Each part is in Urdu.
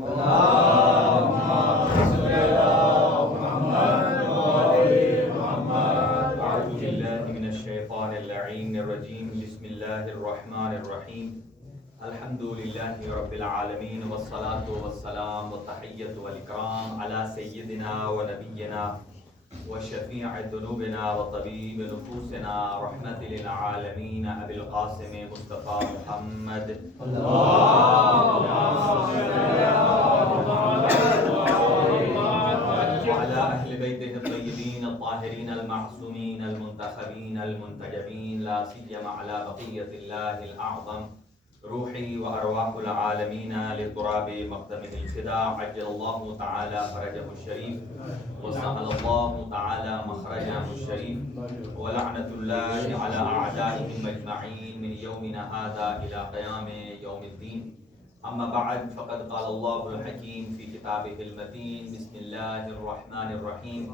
بسم اللہ الرحمن الرحیم الحمدللہ رب العالمین والصلاة والسلام والتحیۃ والاکرام علی سیدنا و نبینا وشفیع ذنوبنا وطبیب نفوسنا رحمت للعالمین ابی القاسم مصطفیٰ محمد وعلى أهل بيته الطيبين الطاهرين المعصومين المنتخبين المنتجبين لا سيما على بقية الله الأعظم روحي وأرواح العالمين لتراب مقدمه الفداء عجل الله تعالى فرجه الشريف وسهل الله تعالى مخرجه الشريف ولعنة الله على أعدائهم أجمعين من يومنا هذا إلى قيام يوم الدين. اما بعد فقد قال الله الحكيم في كتابه المتين بسم الله الرحمن الرحيم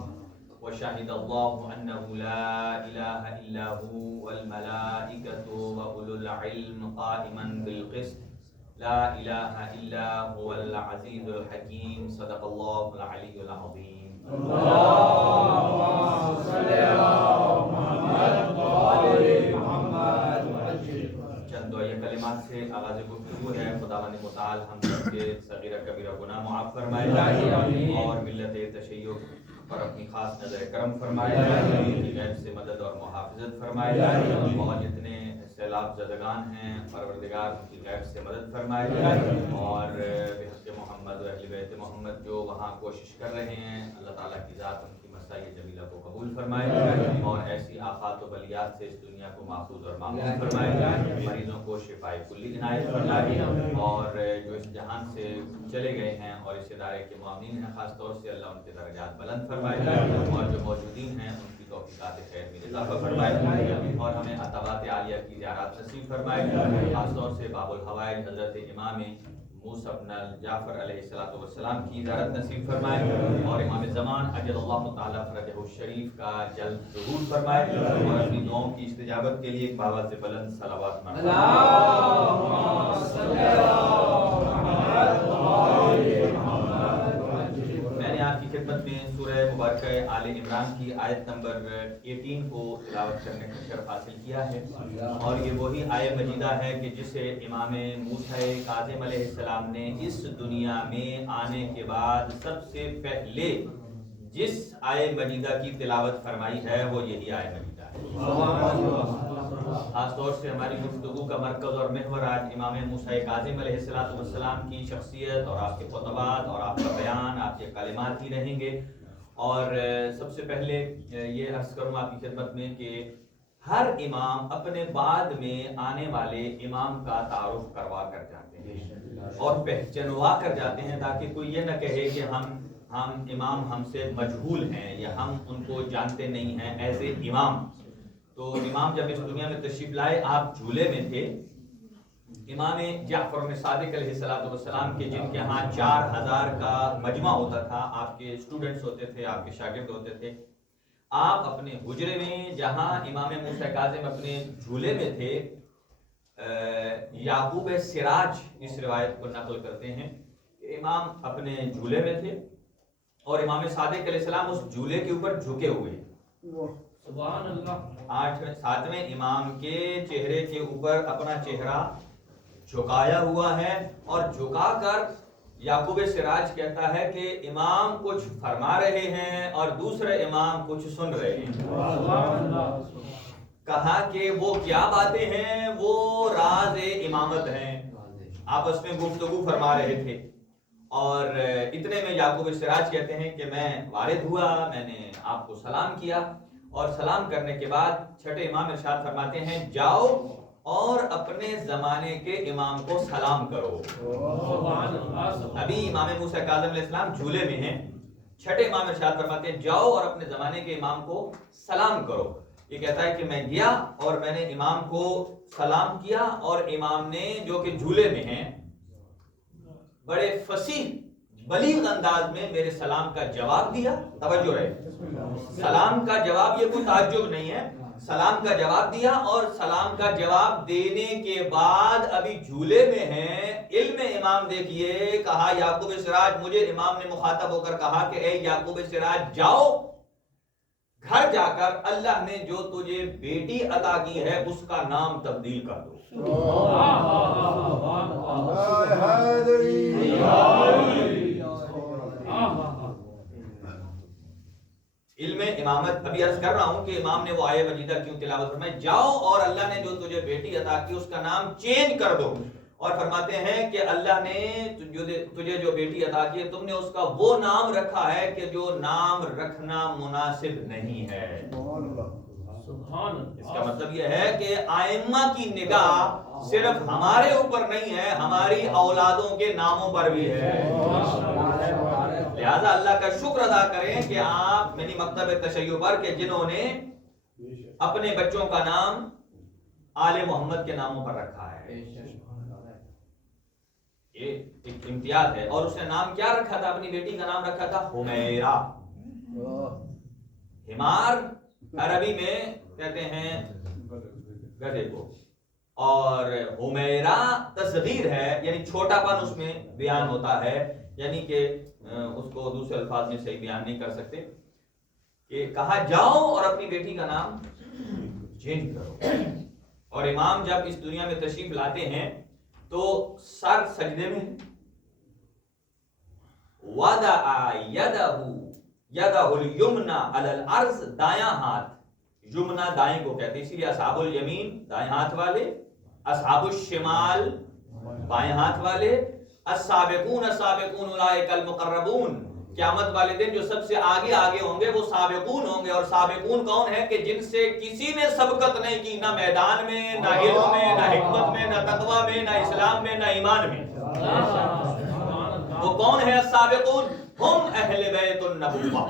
وشهد الله انه لا اله الا هو والملائكة واولو العلم قائما بالقسط لا اله الا هو العزيز الحكيم صدق الله العلي العظيم. اللهم صل على محمد وعلى محمد. چند دعائیہ کلمات سے آغاز گفتگو ہے. خداوند متعال ہم سب کے صغیرہ کبیرہ گناہ معاف فرمائے اور ملت تشیع پر اپنی خاص نظر کرم فرمائے، غیب سے مدد اور محافظت فرمائے اور جتنے سیلاب زدگان ہیں پروردگار ان کی غیب سے مدد فرمائے اور بحق محمد و اہل بیت محمد جو وہاں کوشش کر رہے ہیں اللہ تعالیٰ کی ذات ان کی مساعی جمیلہ کو قبول فرمائے اور ایسی آفات و بلیات سے اس دنیا کو محفوظ اور معمول فرمائے، مریضوں کو شفائے کلی عنایت فرمائے اور جو اس جہان سے چلے گئے ہیں اور اس ادارے کے معاونین ہیں خاص طور سے اللہ ان کے درجات بلند فرمائے اور جو موجودین ہیں ان کی توفیقات خیر میں اضافہ فرمائے اور ہمیں عطوات عالیہ کی زیارات نصیب فرمائے. خاص طور سے باب الحوائج حضرت امام موسیٰ بن جعفر علیہ السلام کی زیارت نصیب فرمائے اور امام زمان اجل اللہ تعالیٰ فرجہ الشریف کا جلد ظہور فرمائے اور اپنی دعاؤں کی استجابت کے لیے ایک باواز بلند صلوات مرحبا. میں نے آپ کی خدمت میں سورہ مبارکہ آل عمران کی آیت نمبر 18 کو تلاوت کرنے کا شرف حاصل کیا ہے اور یہ وہی آیہ مجیدہ ہے کہ جسے امام موسیٰ کاظم علیہ السلام نے اس دنیا میں آنے کے بعد سب سے پہلے جس آیہ مجیدہ کی تلاوت فرمائی ہے وہ یہی آیہ مجیدہ ہے. خاص طور سے ہماری گفتگو کا مرکز اور محور آج امام موسیٰ کاظم علیہ السلام کی شخصیت اور آپ کے خطبات اور آپ کا بیان، آپ کے کلمات ہی رہیں گے. اور سب سے پہلے یہ عرض کروں آپ کی خدمت میں کہ ہر امام اپنے بعد میں آنے والے امام کا تعارف کروا کر جاتے ہیں اور پہچنوا کر جاتے ہیں تاکہ کوئی یہ نہ کہے کہ ہم امام ہم سے مجہول ہیں یا ہم ان کو جانتے نہیں ہیں ایز اے امام. تو امام جب اس دنیا میں تشریف لائے آپ جھولے میں تھے. امام جعفر صادق علیہ السلام کے جن کے ہاں 4000 کا مجمع ہوتا تھا، آپ کے اسٹوڈنٹس ہوتے تھے، آپ کے شاگرد ہوتے تھے، آپ اپنے حجرے میں جہاں امام موسیٰ کاظم اپنے جھولے میں تھے، یعقوب سراج اس روایت کو نقل کرتے ہیں کہ امام اپنے جھولے میں تھے اور امام صادق علیہ السلام اس جھولے کے اوپر جھکے ہوئے. سبحان اللہ. 7ویں امام کے چہرے کے اوپر اپنا چہرہ جھکایا ہوا ہے اور جھکا کر یعقوب سراج کہتا ہے کہ امام کچھ فرما رہے ہیں اور دوسرے امام کچھ سن رہے ہیں. کہا کہ وہ کیا باتیں ہیں؟ وہ راز امامت ہیں. آپس میں گفتگو فرما رہے تھے اور اتنے میں یعقوب سراج کہتے ہیں کہ میں وارد ہوا، میں نے آپ کو سلام کیا اور سلام کرنے کے بعد چھٹے امام ارشاد فرماتے ہیں جاؤ اور اپنے زمانے کے امام کو سلام کرو. ابھی امام موسیٰ کاظم علیہ السلام جھولے میں ہیں. چھٹے امام ارشاد فرماتے ہیں جاؤ اور اپنے زمانے کے امام کو سلام کرو. یہ کہتا ہے کہ میں گیا اور میں نے امام کو سلام کیا اور امام نے جو کہ جھولے میں ہیں بڑے فصیح بلیغ انداز میں میرے سلام کا جواب دیا. توجہ رہے، سلام کا جواب یہ کوئی تعجب نہیں ہے. سلام کا جواب دیا، اور سلام کا جواب دینے کے بعد ابھی جھولے میں ہیں، علم امام دیکھیے، کہا یعقوب سراج، مجھے امام نے مخاطب ہو کر کہا کہ اے یعقوب سراج، جاؤ گھر جا کر اللہ نے جو تجھے بیٹی عطا کی ہے اس کا نام تبدیل کر دو۔ علم امامت، ابھی عرض کر رہا ہوں کہ امام نے وہ آیہ مجیدہ کیوں تلاوت فرمائی، جاؤ اور اللہ نے جو تجھے بیٹی عطا کی اس کا نام چینج کر دو، اور فرماتے ہیں کہ اللہ نے تجھے جو بیٹی عطا کی ہے تم نے اس کا وہ نام رکھا ہے کہ جو نام رکھنا مناسب نہیں ہے۔ اس کا مطلب یہ ہے کہ ائمہ کی نگاہ صرف ہمارے اوپر نہیں ہے، ہماری اولادوں کے ناموں پر بھی ہے، لہذا اللہ کا شکر ادا کریں کہ آپ میری مکتب تشیع پر کہ جنہوں نے اپنے بچوں کا نام آل محمد کے ناموں پر رکھا ہے، یہ ایک امتیاز ہے۔ اور اس نے نام کیا رکھا تھا؟ اپنی بیٹی کا نام رکھا تھا حمیرہ۔ حمار عربی میں کہتے ہیں گدھے کو، اور حمیرہ تصغیر ہے، یعنی چھوٹا پن اس میں بیان ہوتا ہے، یعنی کہ اس کو دوسرے الفاظ میں صحیح بیان نہیں کر سکتے، کہ کہا جاؤ اور اپنی بیٹی کا نام چینج کرو۔ اور امام جب اس دنیا میں تشریف لاتے ہیں تو سر سجدے میں، وَدَعَ يَدَهُ الْيُمْنَى عَلَى الْأَرْضِ، دایاں ہاتھ، یمنا دائیں کو کہتے ہیں، اسی لیے اصحاب الیمین دائیں ہاتھ والے، اصحاب الشمال بائیں ہاتھ والے، السابقون السابقون اولئک المقربون، قیامت والے دن جو سب سے آگے آگے ہوں گے وہ سابقون ہوں گے۔ اور سابقون کون ہیں؟ کہ جن سے کسی نے سبقت نہیں کی، نہ میدان میں، نہ علم میں، نہ حکمت میں، نہ تقوی میں، نہ اسلام میں، نہ ایمان میں۔ وہ کون ہے السابقون؟ ہم اہل بیت النبوہ،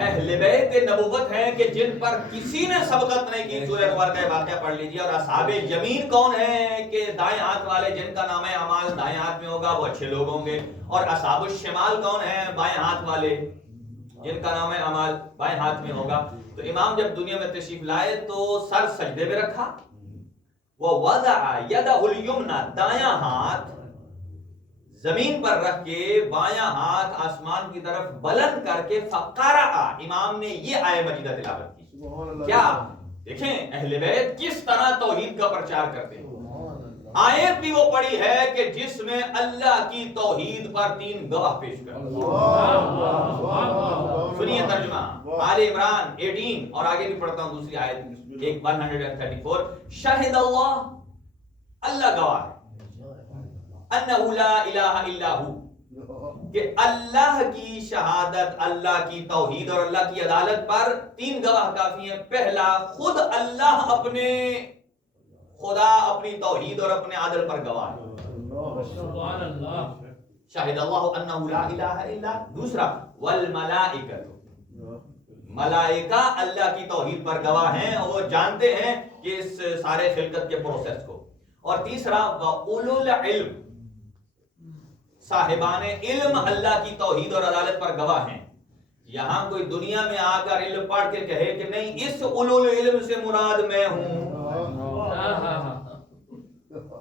اہل بیت نبوت ہیں کہ جن پر کسی نے سبقت نہیں کی۔ سورہ مبارکہ واقعہ پڑھ لیجیے۔ اور اصحاب یمین کون ہیں؟ کہ دائیں ہاتھ والے جن کا نام اعمال دائیں ہاتھ میں ہوگا وہ اچھے لوگ ہوں گے۔ اور اصحاب الشمال کون ہیں؟ بائیں ہاتھ والے جن کا نام اعمال بائیں ہاتھ میں ہوگا۔ تو امام جب دنیا میں تشریف لائے تو سر سجدے میں رکھا، وہ وضع یدہ الیمنی، دایاں ہاتھ زمین پر رکھ کے بایاں ہاتھ آسمان کی طرف بلند کر کے فقرأ، امام نے یہ آیہ مجیدہ تلاوت کی۔ کیا دیکھیں اہل بیت کس طرح توحید کا پرچار کرتے ہیں۔ آیت بھی وہ پڑھی ہے کہ جس میں اللہ کی توحید پر 3 گواہ پیش کر۔ سنیے ترجمہ، آل عمران 18، اور آگے بھی پڑھتا ہوں دوسری آیت 134، شاہد اللہ، اللہ گواہ ہے، انہ لا الہ الا ہو، کہ اللہ کی شہادت، اللہ کی توحید اور اللہ کی عدالت پر 3 گواہ کافی ہیں۔ پہلا، خود اللہ اپنے خدا اپنی توحید اور اپنے عدل پر گواہ ہے، سبحان اللہ، شاہد اللہ انہ لا الہ الا۔ دوسرا، والملائکۃ، ملائکہ اللہ کی توحید پر گواہ ہیں، وہ جانتے ہیں کہ اس سارے خلقت کے پروسیس کو۔ اور تیسرا، وَأُولُو الْعِلْمِ، صاحبان علم اللہ کی توحید اور عدالت پر گواہ ہیں۔ یہاں کوئی دنیا میں آ کر علم پڑھ کے کہے کہ نہیں اس اولو العلم سے مراد میں ہوں،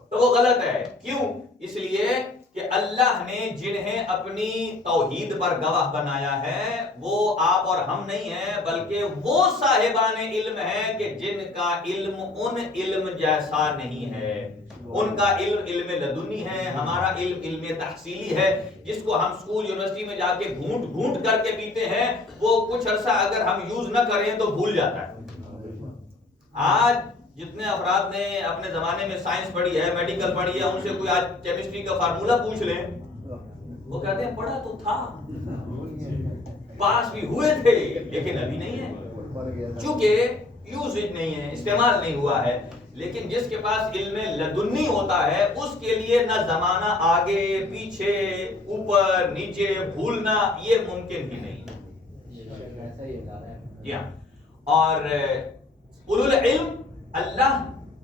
تو وہ غلط ہے۔ کیوں؟ اس لیے کہ اللہ نے جنہیں اپنی توحید پر گواہ بنایا ہے وہ آپ اور ہم نہیں ہیں، بلکہ وہ صاحبان علم ہیں کہ جن کا علم ان علم جیسا نہیں ہے۔ ان کا علم علم لدنی ہے، ہمارا علم علم تحصیلی ہے، جس کو ہم اسکول یونیورسٹی میں جا کے گھونٹ گھونٹ کر کے پیتے ہیں، وہ کچھ عرصہ اگر ہم یوز نہ کریں تو بھول جاتا ہے۔ آج جتنے افراد نے اپنے زمانے میں سائنس پڑھی ہے، میڈیکل پڑھی ہے، ان سے کوئی آج کیمسٹری کا فارمولہ پوچھ لیں، وہ کہتے ہیں پڑھا تو تھا، پاس بھی ہوئے تھے، لیکن ابھی نہیں ہے، چونکہ یوزج نہیں ہے، استعمال نہیں ہوا ہے۔ لیکن جس کے پاس علم لدنی ہوتا ہے اس کے لیے نہ زمانہ آگے پیچھے اوپر نیچے بھولنا یہ ممکن ہی نہیں ہے۔ جی ہاں، اور اولو العلم اللہ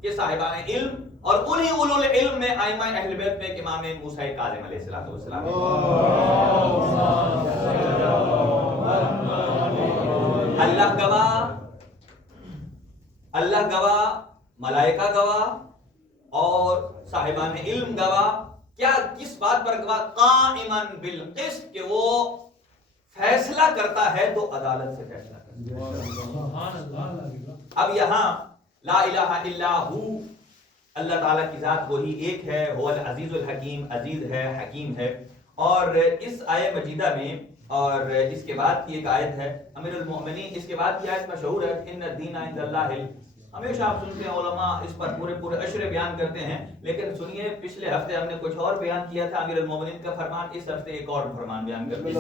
کہ صاحبان علم اور انہی اولو العلم میں ائمہ اہل بیت میں امام موسیٰ کاظم علیہ السلام اللہ گواہ ملائکہ گواہ اور صاحبان علم گواہ، کیا کس بات پر گواہ؟ قائما بالقسط، کہ وہ فیصلہ کرتا ہے تو عدالت سے فیصلہ کرتا ہے۔ اب یہاں لا الہ الا ہو، اللہ تعالیٰ کی ذات وہی ایک ہے، هو العزیز الحکیم، عزیز ہے حکیم ہے۔ اور اس آیت مجیدہ میں اور اس کے بعد کی ایک آیت ہے امیر المؤمنین، اس کے بعد کی آیت مشہور ہے ان الدین عند اللہ، ہمیشہ آپ سنتے ہیں علماء اس پر پورے اشرے بیان کرتے ہیں، لیکن سنیے پچھلے ہفتے ہم نے کچھ اور بیان کیا تھا امیر المؤمنین کا فرمان، اس ہفتے ایک اور فرمان بیان کرتے ہیں،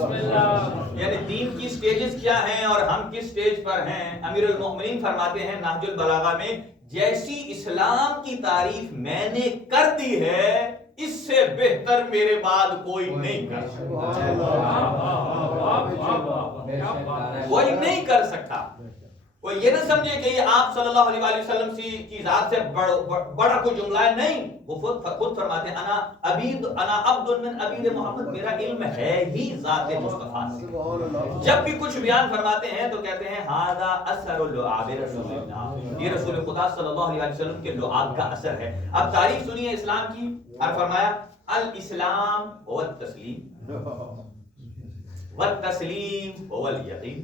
یعنی دین کی سٹیجز کیا ہیں اور ہم کس سٹیج پر ہیں۔ امیر المؤمنین فرماتے ہیں نہج البلاغہ میں، جیسی اسلام کی تعریف میں نے کر دی ہے اس سے بہتر میرے بعد کوئی نہیں کر سکتا، کوئی نہیں کر سکتا۔ کوئی یہ نہ سمجھے کہ یہ آپ صلی اللہ علیہ وسلم کی ذات سے بڑا کوئی جملہ ہے، نہیں، وہ خود فرماتے ہیں انا عبد من عبید محمد، میرا علم ہے ہی ذات مصطفیٰ سے۔ جب بھی کچھ بیان فرماتے ہیں تو کہتے ہیں ھذا اثر اللعاب رسول اللہ، یہ رسول خدا صلی اللہ علیہ وسلم کے لعاب کا اثر ہے۔ اب تعریف سنیے اسلام کی، اور فرمایا الاسلام هو التسلیم والتسلیم هو الیقین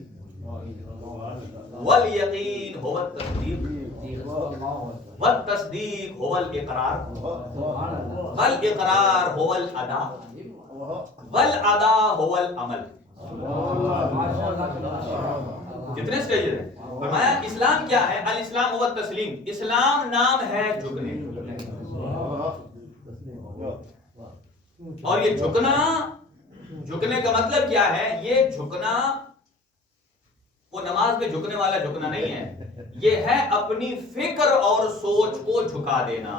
والیقین هو التصدیق والتصدیق هو الاقرار والاقرار هو الاداء والاداء هو العمل۔ کتنے سٹیجز ہیں؟ فرمایا اسلام کیا ہے؟ الاسلام هو التسلیم، اسلام نام ہے جھکنے، اور یہ جھکنے کا مطلب کیا ہے؟ یہ جھکنا وہ نماز میں جھکنے والا جھکنا نہیں ہے، یہ ہے اپنی فکر اور سوچ کو جھکا دینا۔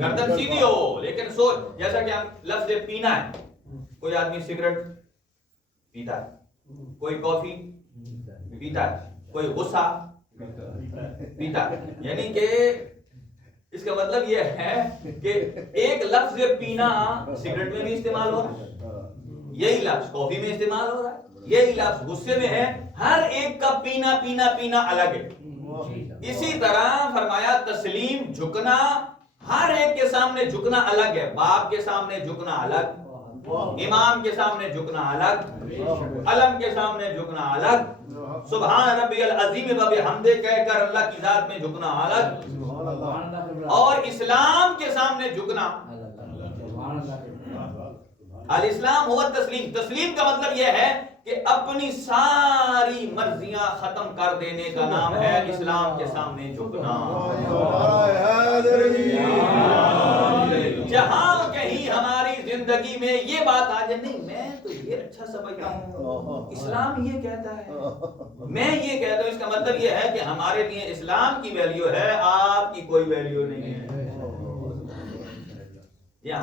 گردن سیدھی ہو لیکن سوچ، جیسا کہ ہم لفظ پینا ہے، کوئی آدمی سگریٹ پیتا ہے، کوئی کافی پیتا ہے، کوئی غصہ پیتا ہے، یعنی کہ اس کا مطلب یہ ہے کہ ایک لفظ پینا سگریٹ میں بھی استعمال ہو رہا ہے، یہی لفظ کافی میں استعمال ہو رہا ہے، یہی لفظ غصے میں ہے، ہر ایک کا پینا الگ ہے۔ اسی طرح فرمایا تسلیم جھکنا، ہر ایک کے سامنے جھکنا الگ ہے، باپ کے سامنے جھکنا الگ، امام کے سامنے جھکنا الگ، علم کے سامنے جھکنا الگ، سبحان ربی العظیم و بحمدہ کہہ کر اللہ کی ذات میں جھکنا الگ، اور اسلام کے سامنے جھکنا۔ الاسلام هو التسلیم، تسلیم کا مطلب یہ ہے کہ اپنی ساری مرضیاں ختم کر دینے کا نام ہے اسلام کے سامنے جھکنا۔ جہاں کہیں ہماری زندگی میں یہ بات آ جائے نہیں میں تو یہ اچھا سمجھتا ہوں، اسلام یہ کہتا ہے، میں یہ کہتا ہوں، اس کا مطلب یہ ہے کہ ہمارے لیے اسلام کی ویلیو ہے، آپ کی کوئی ویلیو نہیں ہے۔ یا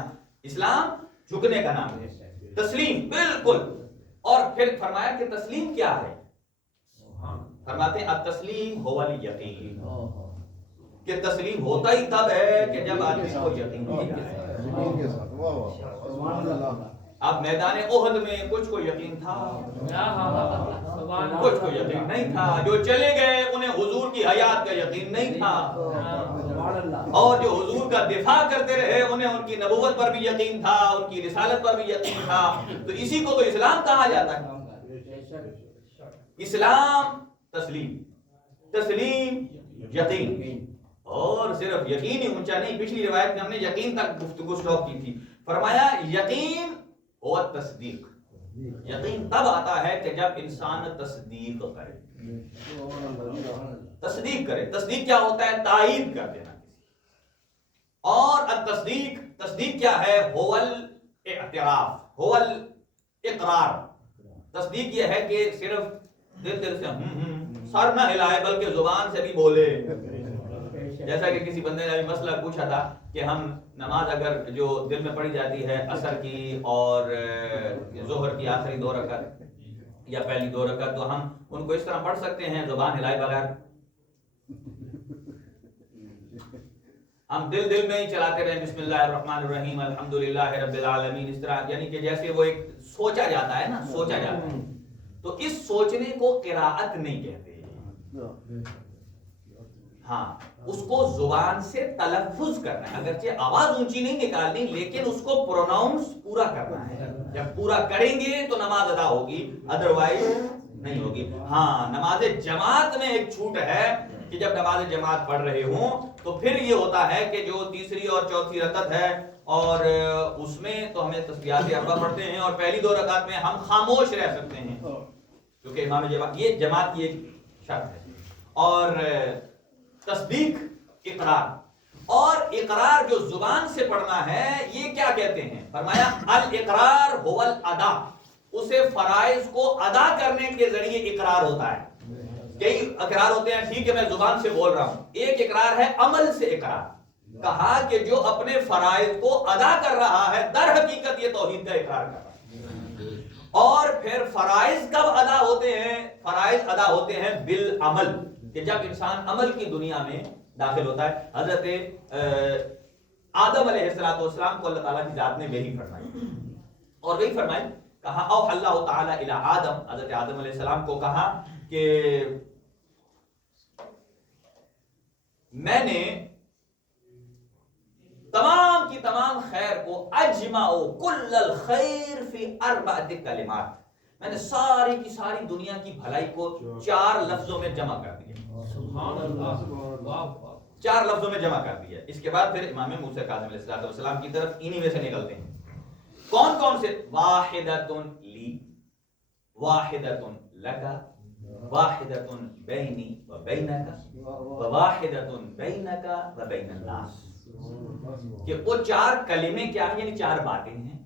اسلام جھکنے کا نام ہے، تسلیم بالکل۔ اور پھر فرمایا کہ تسلیم کیا ہے؟ فرماتے ہیں التسلیم هو الیقین، کہ تسلیم ہوتا ہی تب ہے کہ جب آدمی کو یقین ہو جائے۔ اب میدان احد میں کچھ کو یقین تھا، کچھ کو یقین نہیں تھا، جو چلے گئے انہیں حضور کی حیات کا یقین نہیں تھا، اور جو حضور کا دفاع کرتے رہے انہیں ان کی نبوت پر بھی یقین تھا، ان کی رسالت پر بھی یقین تھا۔ تو اسی کو تو اسلام کہا جاتا ہے۔ اسلام تسلیم، تسلیم یقین، اور صرف یقین ہی اونچا نہیں، پچھلی روایت میں ہم نے یقین تک گفتگو سٹاپ کی تھی۔ فرمایا یقین اور تصدیق، یقین تب آتا ہے کہ جب انسان تصدیق کرے، تصدیق کرے۔ تصدیق کیا ہوتا ہے؟ تائید کر دینا کسی، اور التصدیق، تصدیق کیا ہے؟ هو الاعتراف، هو الاقرار۔ تصدیق یہ ہے کہ صرف دل سے سر نہ ہلائے بلکہ زبان سے بھی بولے۔ جیسا کہ کسی بندے نے ابھی مسئلہ پوچھا تھا کہ ہم نماز اگر جو دل میں پڑھی جاتی ہے عصر کی اور ظہر کی آخری 2 رکعت یا پہلی 2 رکعت، تو ہم ان کو اس طرح پڑھ سکتے ہیں زبان ہلائے بغیر؟ ہم دل میں ہی چلاتے رہے بسم اللہ الرحمن الرحیم الحمدللہ رب العالمین، اس طرح یعنی کہ جیسے وہ ایک سوچا جاتا ہے نا، سوچا جاتا ہے، تو اس سوچنے کو قراءت نہیں کہتے۔ ہاں، اس کو زبان سے تلفظ کرنا ہے، اگرچہ آواز اونچی نہیں نکالنی، لیکن اس کو پروناؤنس پورا کرنا ہے۔ جب پورا کریں گے تو نماز ادا ہوگی، ادروائز نہیں ہوگی۔ ہاں، نماز جماعت میں ایک چھوٹ ہے کہ جب نماز جماعت پڑھ رہے ہوں تو پھر یہ ہوتا ہے کہ جو تیسری اور چوتھی رکعت ہے اور اس میں تو ہمیں تسبیحات اربع پڑھتے ہیں، اور پہلی 2 رکعت میں ہم خاموش رہ سکتے ہیں کیونکہ امام جماعت، یہ جماعت کی ایک شرط ہے۔ اور تصدیق اقرار، اور اقرار جو زبان سے پڑھنا ہے، یہ کیا کہتے ہیں؟ فرمایا الاقرار هو الادا، اسے فرائض کو ادا کرنے کے ذریعے اقرار ہوتا ہے۔ کئی اقرار ہوتے ہیں، ٹھیک ہے میں زبان سے بول رہا ہوں، ایک اقرار ہے عمل سے اقرار، کہا کہ جو اپنے فرائض کو ادا کر رہا ہے در حقیقت یہ توحید کا اقرار کر رہا ہے۔ اور پھر فرائض کب ادا ہوتے ہیں؟ فرائض ادا ہوتے ہیں بالعمل، کہ جب انسان عمل کی دنیا میں داخل ہوتا ہے۔ حضرت آدم علیہ السلام کو اللہ تعالیٰ کی ذات نے وحی فرمائی، اور وہی فرمائی، کہا اوحى اللہ تعالیٰ الی آدم، حضرت آدم علیہ السلام کو کہا کہ میں نے تمام کی تمام خیر کو اجمعوا کل الخیر فی 4 کلمات، میں نے ساری کی ساری دنیا کی بھلائی کو 4 لفظوں میں جمع کر دیا۔ سبحان اللہ، 4 لفظوں میں جمع کر دیا۔ اس کے بعد پھر امام موسیٰ کاظم علیہ السلام کی طرف انہی میں سے نکلتے ہیں۔ کون کون سے؟ واحدۃ لی، واحدۃ لک، واحدۃ بینی و بینک، وواحدۃ بینک و بین الناس، کہ وہ 4 کلمے کیا ہیں؟ یعنی 4 باتیں ہیں۔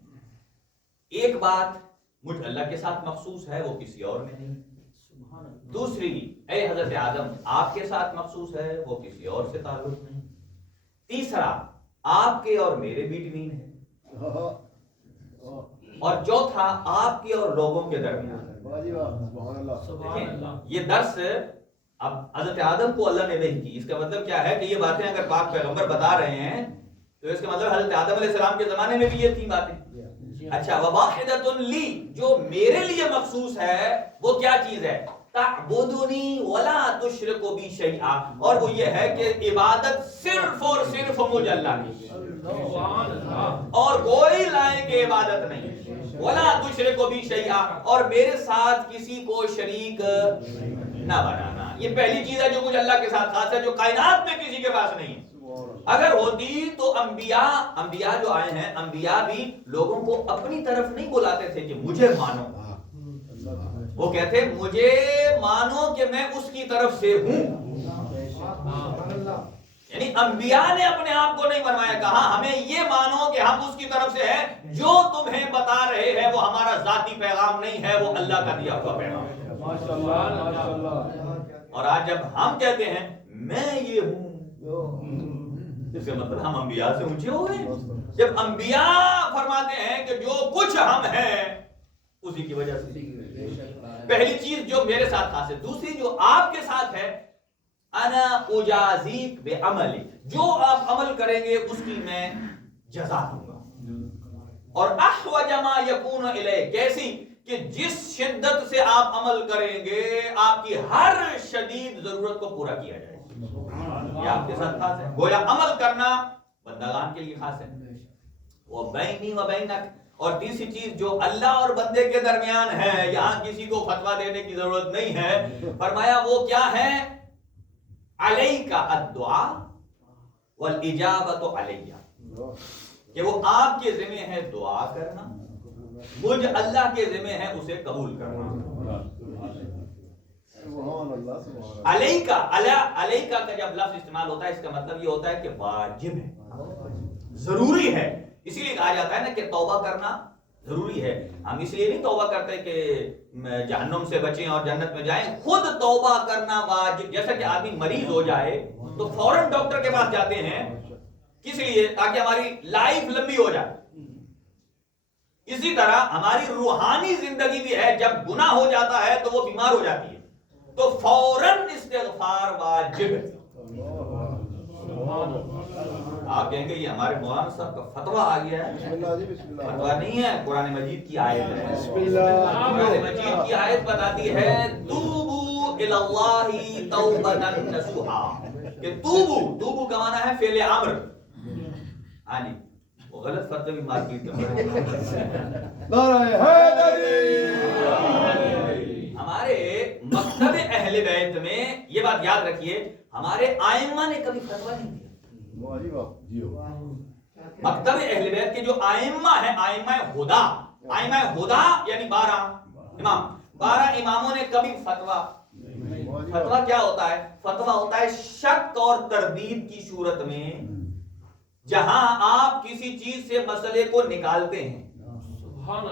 ایک بات مجھ اللہ کے ساتھ مخصوص ہے، وہ کسی اور میں نہیں۔ دوسری، اے حضرت آدم آپ کے ساتھ مخصوص ہے، وہ کسی اور سے تعلق نہیں۔ تیسرا، آپ کے اور میرے بٹوین ہے، اور چوتھا آپ کے اور لوگوں کے درمیان۔ یہ درس اب حضرت آدم کو اللہ نے وحی کی، اس کا مطلب کیا ہے کہ یہ باتیں اگر پاک پیغمبر بتا رہے ہیں تو اس کا مطلب حضرت آدم علیہ السلام کے زمانے میں بھی یہ تھی باتیں۔ اچھا، وواحدۃ لی، جو میرے لیے مخصوص ہے وہ کیا چیز ہے؟ تعبدنی ولا تشرک بی شیئا، اور وہ یہ ہے کہ عبادت صرف اور صرف مجھ اللہ کی، اور کوئی لائق عبادت نہیں، ولا تشرک بی شیئا، اور میرے ساتھ کسی کو شریک نہ بنانا۔ یہ پہلی چیز ہے جو مجھ اللہ کے ساتھ خاص ہے، جو کائنات میں کسی کے پاس نہیں ہے۔ اگر ہوتی تو انبیاء جو آئے ہیں، انبیاء بھی لوگوں کو اپنی طرف نہیں بلاتے تھے کہ مجھے مانو، وہ کہتے مجھے مانو کہ میں اس کی طرف سے ہوں۔ یعنی انبیاء نے اپنے آپ کو نہیں فرمایا، کہا ہمیں یہ مانو کہ ہم اس کی طرف سے ہیں، جو تمہیں بتا رہے ہیں وہ ہمارا ذاتی پیغام نہیں ہے، وہ اللہ کا دیا ہوا پیغام ہے۔ اور آج جب ہم کہتے ہیں میں یہ ہوں، اس کا مطلب ہم انبیاء سے اونچے ہو گئے۔ جب انبیاء فرماتے ہیں کہ جو کچھ ہم ہیں اسی کی وجہ سے، پہلی چیز جو میرے ساتھ خاص ہے۔ دوسری جو آپ کے ساتھ ہے، انا اجازیک بعملی، جو آپ عمل کریں گے اس کی میں جزا دوں گا۔ اور احوج ما یکون الیہ، کیسی کہ جس شدت سے آپ عمل کریں گے آپ کی ہر شدید ضرورت کو پورا کیا جائے گا۔ یہ آپ کے ساتھ خاص ہے، گویا عمل کرنا بندگان کے لیے خاص ہے۔ وہ بینی و بینک، اور تیسری چیز جو اللہ اور بندے کے درمیان ہے، یہاں کسی کو فتویٰ دینے کی ضرورت نہیں ہے، فرمایا وہ کیا ہے؟ علیک الدعاء والاجابۃ علیہ، کہ وہ آپ کے ذمہ ہے دعا کرنا، مجھ اللہ کے ذمہ ہے اسے قبول کرنا۔ علیکا، علیکا کا جب لفظ استعمال ہوتا ہے اس کا مطلب یہ ہوتا ہے کہ واجب ہے، ضروری ہے۔ اسی لیے کہا جاتا ہے نا کہ توبہ کرنا ضروری ہے۔ ہم اس لیے نہیں توبہ کرتے کہ جہنم سے بچیں اور جنت میں جائیں، خود توبہ کرنا واجب۔ جیسا کہ آدمی مریض ہو جائے تو فوراً ڈاکٹر کے پاس جاتے ہیں، کس لیے؟ تاکہ ہماری لائف لمبی ہو جائے۔ اسی طرح ہماری روحانی زندگی بھی ہے، جب گناہ ہو جاتا ہے تو وہ بیمار ہو جاتی ہے، تو فوراً استغفار واجب ہے۔ آپ کہیں گے یہ ہمارے مولانا صاحب کا فتویٰ آ گیا ہے. فتویٰ نہیں ہے، قرآن مجید کی آیت ہے. قرآن مجید کی آیت بتاتی ہے توبو الی اللہ توبۃ نصوحا، کہ توبو کا معنی ہے فعل امر. ہاں جی، وہ غلط فتوی بھی مارکیٹ میں. ہمارے مکتب اہل بیت میں یہ بات یاد رکھیے، ہمارے ائمہ نے کبھی فتویٰ نہیں دیا. مکتب اہل بیت کے جو ائمہ ہیں، ائمہ ہدا یعنی 12 امام، 12 اماموں نے کبھی فتویٰ کیا ہوتا ہے؟ فتویٰ ہوتا ہے شک اور تردید کی صورت میں، جہاں آپ کسی چیز سے مسئلے کو نکالتے ہیں.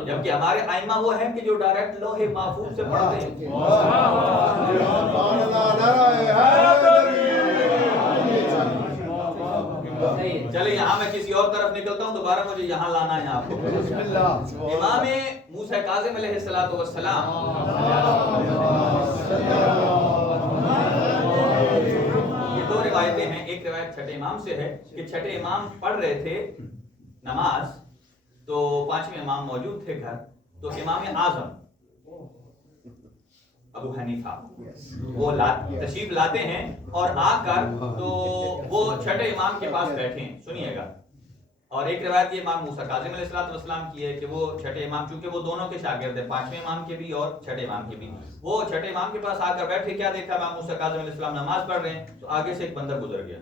جبکہ ہمارے ائمہ وہ ہیں کہ جو ڈائریکٹ لوح محفوظ سے پڑھتے ہیں. چلے یہاں میں کسی اور طرف نکلتا ہوں، دوبارہ مجھے یہاں لانا ہے آپ کو. امام موسیٰ کاظم علیہ السلام، یہ 2 روایتیں ہیں. ایک روایت چھٹے امام سے ہے کہ چھٹے امام پڑھ رہے تھے نماز، تو 5ویں امام موجود تھے گھر، تو امام اعظم ابو حنیفہ وہ تشریف لاتے ہیں اور آ کر تو وہ چھٹے امام کے پاس بیٹھے ہیں. سنیے گا. اور ایک روایت یہ امام موسیٰ کاظم علیہ السلام کی ہے کہ وہ چھٹے امام، چونکہ وہ دونوں کے شاگرد ہیں، 5ویں امام کے بھی اور چھٹے امام کے بھی، وہ چھٹے امام کے پاس آ کر بیٹھے. کیا دیکھا؟ امام موسیٰ کاظم علیہ السلام نماز پڑھ رہے ہیں، تو آگے سے ایک بندہ گزر گیا.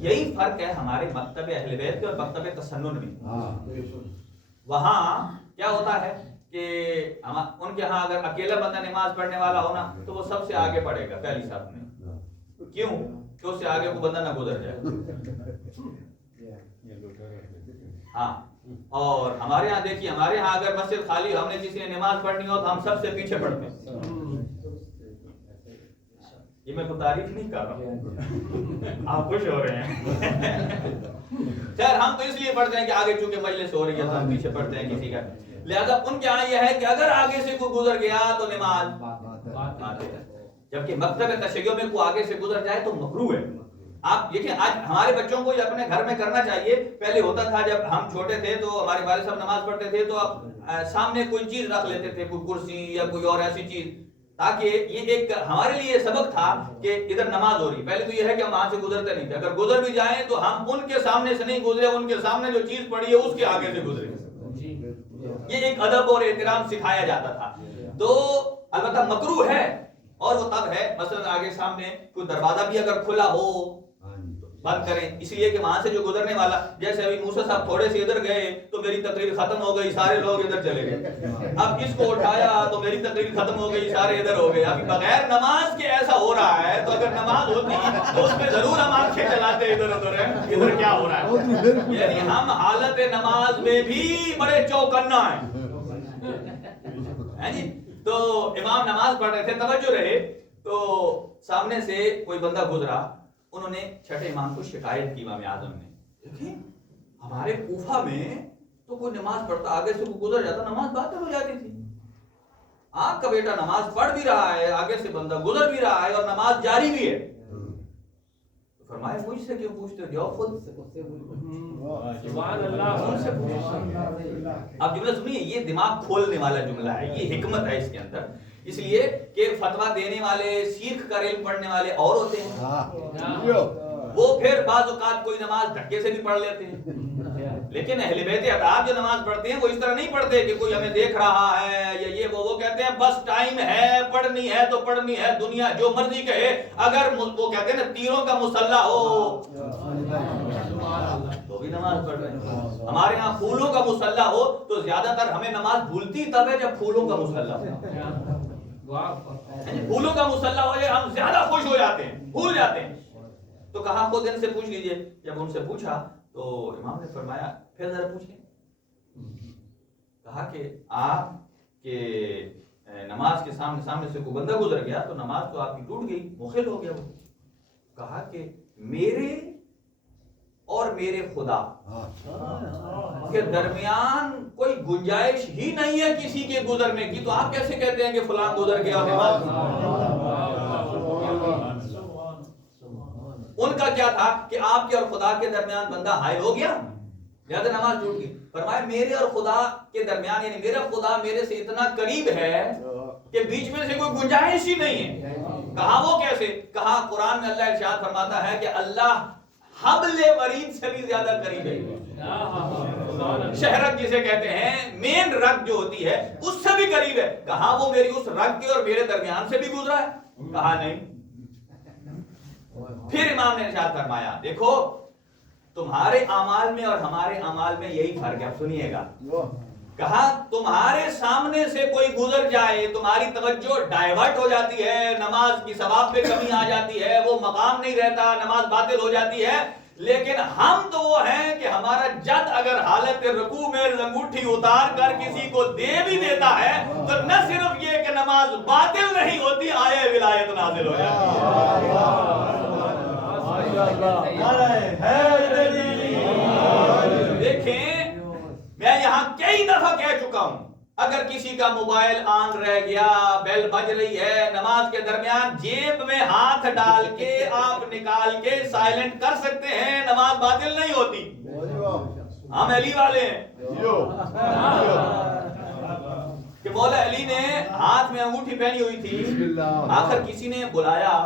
یہی فرق ہے ہمارے مکتب اہل بیت کے اور مکتب تسنن میں. وہاں کیا ہوتا ہے کہ ان کے ہاں اگر اکیلا بندہ نماز پڑھنے والا ہونا تو وہ سب سے آگے پڑھے گا پہلی صف میں. کیوں؟ کہ اس سے آگے کو بندہ نہ گزر جائے. ہاں، اور ہمارے ہاں دیکھیے، ہمارے ہاں اگر مسجد خالی، ہم نے کسی نے نماز پڑھنی ہو تو ہم سب سے پیچھے پڑھتے ہیں. یہ میں کوئی تعریف نہیں کر رہا ہوں، آپ خوش ہو رہے ہیں. خیر، ہم تو اس لیے پڑھتے ہیں کہ آگے چونکہ مجلس ہو رہی ہے تو ہم پیچھے پڑھتے ہیں کسی کا. لہذا ان کے یہاں یہ ہے کہ اگر آگے سے کوئی گزر گیا تو نماز آتے ہیں. جبکہ مکتب تشیع میں کوئی آگے سے گزر جائے تو مکروہ ہے. آپ دیکھیں، آج ہمارے بچوں کو یہ اپنے گھر میں کرنا چاہیے. پہلے ہوتا تھا جب ہم چھوٹے تھے تو ہمارے والد صاحب نماز پڑھتے تھے تو آپ سامنے کوئی چیز رکھ لیتے تھے، کوئی کرسی یا کوئی اور ایسی چیز، تاکہ یہ ایک ہمارے لیے سبق تھا کہ ادھر نماز ہو رہی. پہلے تو یہ ہے کہ ہم وہاں سے گزرتے نہیں تھے، اگر گزر بھی جائیں تو ہم ان کے سامنے سے نہیں گزرے، ان کے سامنے جو چیز پڑی ہے اس کے آگے سے گزرے. یہ ایک ادب اور احترام سکھایا جاتا تھا. تو البتہ مکروہ ہے، اور وہ تب ہے مثلا آگے سامنے کوئی دروازہ بھی اگر کھلا ہو بند کریں، اس لیے کہ وہاں سے جو گزرنے والا، جیسے ابھی موسیٰ صاحب تھوڑے سے ادھر گئے تو میری تقریر ختم ہو گئی، سارے لوگ ادھر چلے گئے. اب اس کو اٹھایا تو میری تقریر ختم ہو گئی، سارے ادھر ہو گئے. ابھی بغیر نماز کے ایسا ہو رہا ہے، تو اگر نماز ہوتی تو اس میں ضرور ہم آنکھیں چلاتے ادھر ادھر ہیں ادھر کیا ہو رہا ہے. یعنی ہم حالت نماز میں بھی بڑے چوکنا ہیں جی. تو امام نماز پڑھ رہے تھے، توجہ رہے، تو سامنے سے کوئی بندہ گزرا. انہوں نے چھٹے امام کو شکایت کی. امام اعظم نے، دیکھیں ہمارے کوفہ میں تو کوئی نماز پڑھتا، آگے سے کوئی گزر جاتا، نماز باطل ہو جاتی تھی. آپ کا بیٹا نماز پڑھ بھی رہا ہے، آگے سے بندہ گزر بھی رہا ہے اور نماز جاری بھی ہے. فرمایا مجھ سے کیوں پوچھتے ہو، جاؤ خود. اب جملہ سنیے، یہ دماغ کھولنے والا جملہ ہے، یہ حکمت ہے اس کے اندر. اس لیے کہ فتویٰ دینے والے، سیکھ کر علم پڑھنے والے اور ہوتے ہیں، وہ پھر بعض اوقات کوئی نماز دھکے سے بھی پڑھ لیتے ہیں. لیکن اہل بیت اطہار جو نماز پڑھتے ہیں وہ اس طرح نہیں پڑھتے کہ کوئی ہمیں دیکھ رہا ہے یا یہ وہ کہتے ہیں بس ٹائم ہے، پڑھنی ہے تو پڑھنی ہے، دنیا جو مرضی کہے. اگر وہ کہتے ہیں نا تیروں کا مسلح ہو تو بھی نماز پڑھ رہے ہیں. ہمارے ہاں پھولوں کا مسلح ہو تو زیادہ تر ہمیں نماز بھولتی تب ہے جب پھولوں کا مسلح ہو. پھولوں کا مسلح ہو جائے ہم زیادہ خوش ہو جاتے ہیں، بھول جاتے ہیں. تو کہا خود ان سے پوچھ لیجئے. جب ان سے پوچھا تو امام نے فرمایا پھر ذرا پوچھیں. کہا کہ آپ کے نماز کے سامنے سے کوئی بندہ گزر گیا تو نماز تو آپ کی ٹوٹ گئی، مخل ہو گیا. وہ کہا کہ میرے اور میرے خدا کے درمیان کوئی گنجائش ہی نہیں ہے کسی کے گزرنے کی، تو آپ کیسے کہتے ہیں کہ فلاں گزر گیا اور نماز. ان کا کیا تھا کہ آپ کے اور خدا کے درمیان بندہ حائل ہو گیا لہذا نماز ٹوٹ گئی. فرمایا میرے اور خدا کے درمیان یعنی میرا خدا میرے سے اتنا قریب ہے کہ بیچ میں سے کوئی گنجائش ہی نہیں ہے. کہا وہ کیسے؟ کہا قرآن میں اللہ ارشاد فرماتا ہے کہ اللہ حبل ورید سے بھی زیادہ قریب ہے. شہرت جسے کہتے ہیں مین رگ جو ہوتی ہے اس سے بھی قریب ہے. کہا وہ میری اس رگ کے اور میرے درمیان سے بھی گزرا ہے؟ کہا نہیں. پھر امام نے ارشاد فرمایا دیکھو تمہارے اعمال میں اور ہمارے اعمال میں یہی فرق ہے. اب سنیے گا. کہا تمہارے سامنے سے کوئی گزر جائے تمہاری توجہ ڈائیورٹ ہو جاتی ہے, نماز کی ثواب پہ کمی آ جاتی ہے, وہ مقام نہیں رہتا, نماز باطل ہو جاتی ہے. لیکن ہم تو وہ ہیں کہ ہمارا جد اگر حالت رکوع میں انگوٹھی اتار کر کسی کو دے بھی دیتا ہے تو نہ صرف یہ کہ نماز باطل نہیں ہوتی, آئے ولایت نازل ہو جاتی ہے. دیکھیں میں یہاں کئی دفعہ کہہ چکا ہوں اگر کسی کا موبائل آن رہ گیا, بیل بج رہی ہے, نماز کے درمیان جیب میں ہاتھ ڈال کے آپ نکال کے سائلنٹ کر سکتے ہیں, نماز باطل نہیں ہوتی. ہم علی والے ہیں کہ مولا علی نے ہاتھ میں انگوٹھی پہنی ہوئی تھی, آخر کسی نے بلایا,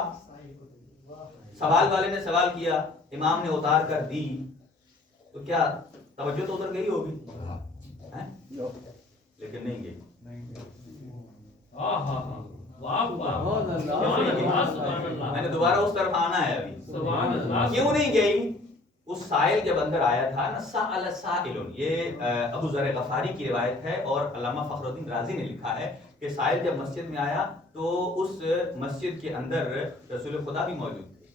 سوال والے نے سوال کیا, امام نے اتار کر دی تو کیا توجہ تو ادھر گئی ہوگی لیکن نہیں گئی. میں نے دوبارہ اس طرف آنا ہے ابھی. کیوں نہیں گئی؟ اس سائل جب اندر آیا تھا نا, سأل سائل, یہ ابو ذر غفاری کی روایت ہے اور علامہ فخر الدین رازی نے لکھا ہے کہ سائل جب مسجد میں آیا تو اس مسجد کے اندر رسول خدا بھی موجود تھے,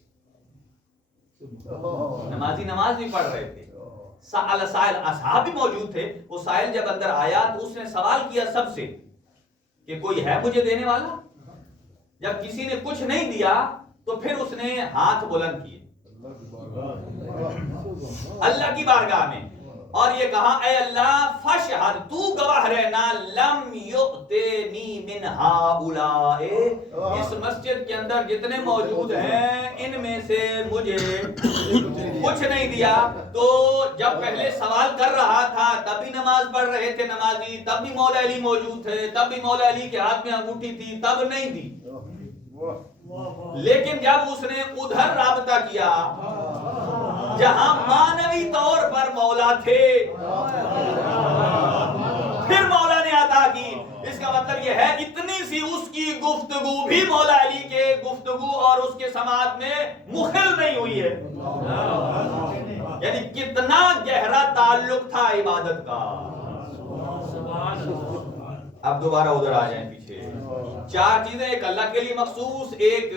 نمازی نماز بھی پڑھ رہے تھے. سائل سائل اصحاب بھی موجود تھے. وہ سائل جب اندر آیا تو اس نے سوال کیا سب سے کہ کوئی ہے مجھے دینے والا؟ جب کسی نے کچھ نہیں دیا تو پھر اس نے ہاتھ بلند کیے اللہ کی بارگاہ میں اور یہ کہا اے اللہ فشہد, تو گواہ رہنا, لم یؤتنی من ہؤلاء, اس مسجد کے اندر جتنے موجود ہیں ان میں سے مجھے کچھ نہیں دیا. تو جب پہلے سوال کر رہا تھا تب بھی نماز پڑھ رہے تھے نمازی, تب بھی مولا علی موجود تھے, تب بھی مولا علی کے ہاتھ میں انگوٹھی تھی, تب نہیں دی. لیکن جب اس نے ادھر رابطہ کیا جہاں مانوی طور پر مولا تھے پھر مولا نے عطا کی. اس کا مطلب یہ ہے اتنی سی اس کی گفتگو بھی مولا علی کے گفتگو اور اس کے سماعت میں مخل نہیں ہوئی ہے. یعنی کتنا گہرا تعلق تھا عبادت کا. اب دوبارہ ادھر آ جائیں پیچھے. چار چیزیں, ایک اللہ کے لیے مخصوص, ایک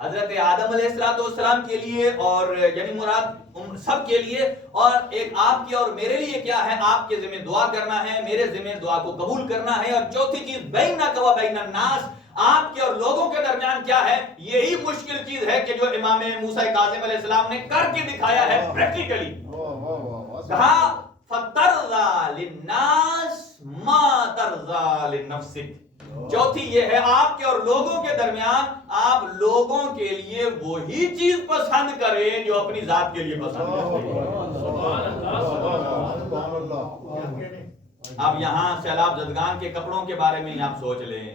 حضرت آدم علیہ السلام کے لیے اور یعنی مراد سب کے لیے, اور ایک آپ کی اور میرے لیے کیا ہے, آپ کے ذمہ دعا کرنا ہے, میرے ذمہ دعا کو قبول کرنا ہے, اور چوتھی چیز بینک و بین الناس, آپ کے اور لوگوں کے درمیان کیا ہے. یہی مشکل چیز ہے کہ جو امام موسیٰ کاظم علیہ السلام نے کر کے دکھایا ہے پریکٹیکلی. کہا فَتَرْضَى لِلنَّاسِ مَا تَرْضَى لِنَفْسِكَ. چوتھی یہ ہے آپ کے اور لوگوں کے درمیان آپ لوگوں کے لیے وہی چیز پسند کریں جو اپنی ذات کے لیے پسند کریں. اب یہاں سیلاب زدگان کے کپڑوں کے بارے میں آپ سوچ لیں,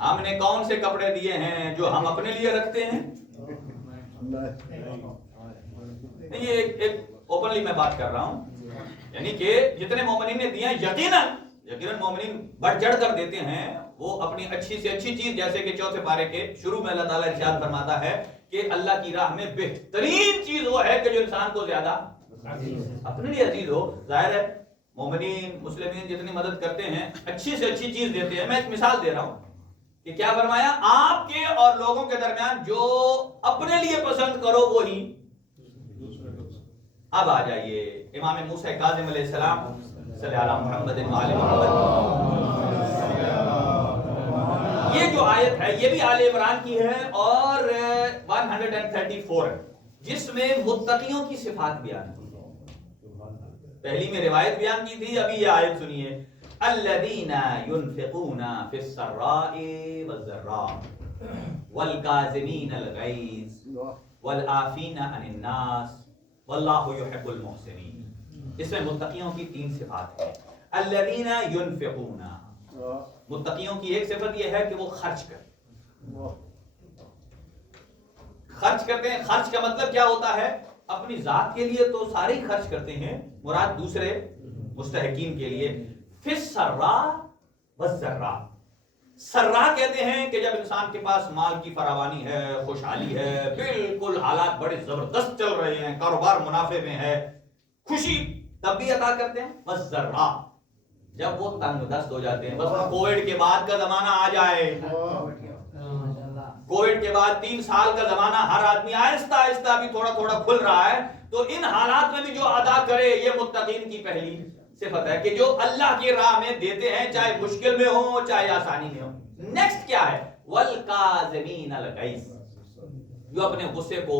ہم نے کون سے کپڑے دیے ہیں جو ہم اپنے لیے رکھتے ہیں؟ یہ ایک اوپنلی میں بات کر رہا ہوں, یعنی کہ جتنے مومنین نے دیے یقیناً مومنین بڑھ چڑھ کر دیتے ہیں, وہ اپنی اچھی سے اچھی چیز, جیسے کہ چوتھے پارے کے شروع میں اللہ تعالیٰ ارشاد فرماتا ہے کہ اللہ کی راہ میں بہترین چیز وہ ہے کہ جو انسان کو زیادہ اپنے لیے عزیز ہو. ظاہر ہے مومنین مسلمین جتنی مدد کرتے ہیں اچھی سے اچھی چیز دیتے ہیں. میں ایک مثال دے رہا ہوں کہ کیا فرمایا, آپ کے اور لوگوں کے درمیان جو اپنے لیے پسند کرو وہی. اب آ جائیے امام موسیٰ کاظم علیہ السلام صلی اللہ علیہ محمد وآل محمد. یہ جو آیت ہے یہ بھی آل عمران کی ہے اور 134 جس میں متقیوں کی صفات بیان کی. پہلی میں روایت بیان کی تھی, ابھی یہ آیت سنیے. الذین ينفقون فی السراء والضراء, والکاظمین الغیظ والعافین عن الناس واللہ یحب المحسنین. اس میں متقیوں کی 3 صفات ہیں. الذین ینفقون، متقیوں کی ایک صفت یہ ہے کہ وہ خرچ کریں، خرچ کرتے ہیں. خرچ کا مطلب کیا ہوتا ہے؟ اپنی ذات کے لیے تو سارے ہی خرچ کرتے ہیں، مراد دوسرے مستحقین کے لیے. فی السراء والضراء، سرا کہتے ہیں کہ جب انسان کے پاس مال کی فراوانی ہے، خوشحالی ہے، بالکل حالات بڑے زبردست چل رہے ہیں، کاروبار منافع میں ہے، خوشی، تب بھی عطا کرتے ہیں. والضراء، جب وہ تنگ دست ہو جاتے ہیں، بس کووڈ کے بعد کا زمانہ آ جائے، کووڈ کے بعد 3 سال کا زمانہ، ہر آدمی آہستہ آہستہ بھی تھوڑا تھوڑا کھل رہا ہے، تو ان حالات میں بھی جو ادا کرے، یہ متقین کی پہلی صفت ہے کہ جو اللہ کی راہ میں دیتے ہیں، چاہے مشکل میں ہو چاہے آسانی میں ہو. نیکسٹ کیا ہے؟ والکاظمین الغیظ، جو اپنے غصے کو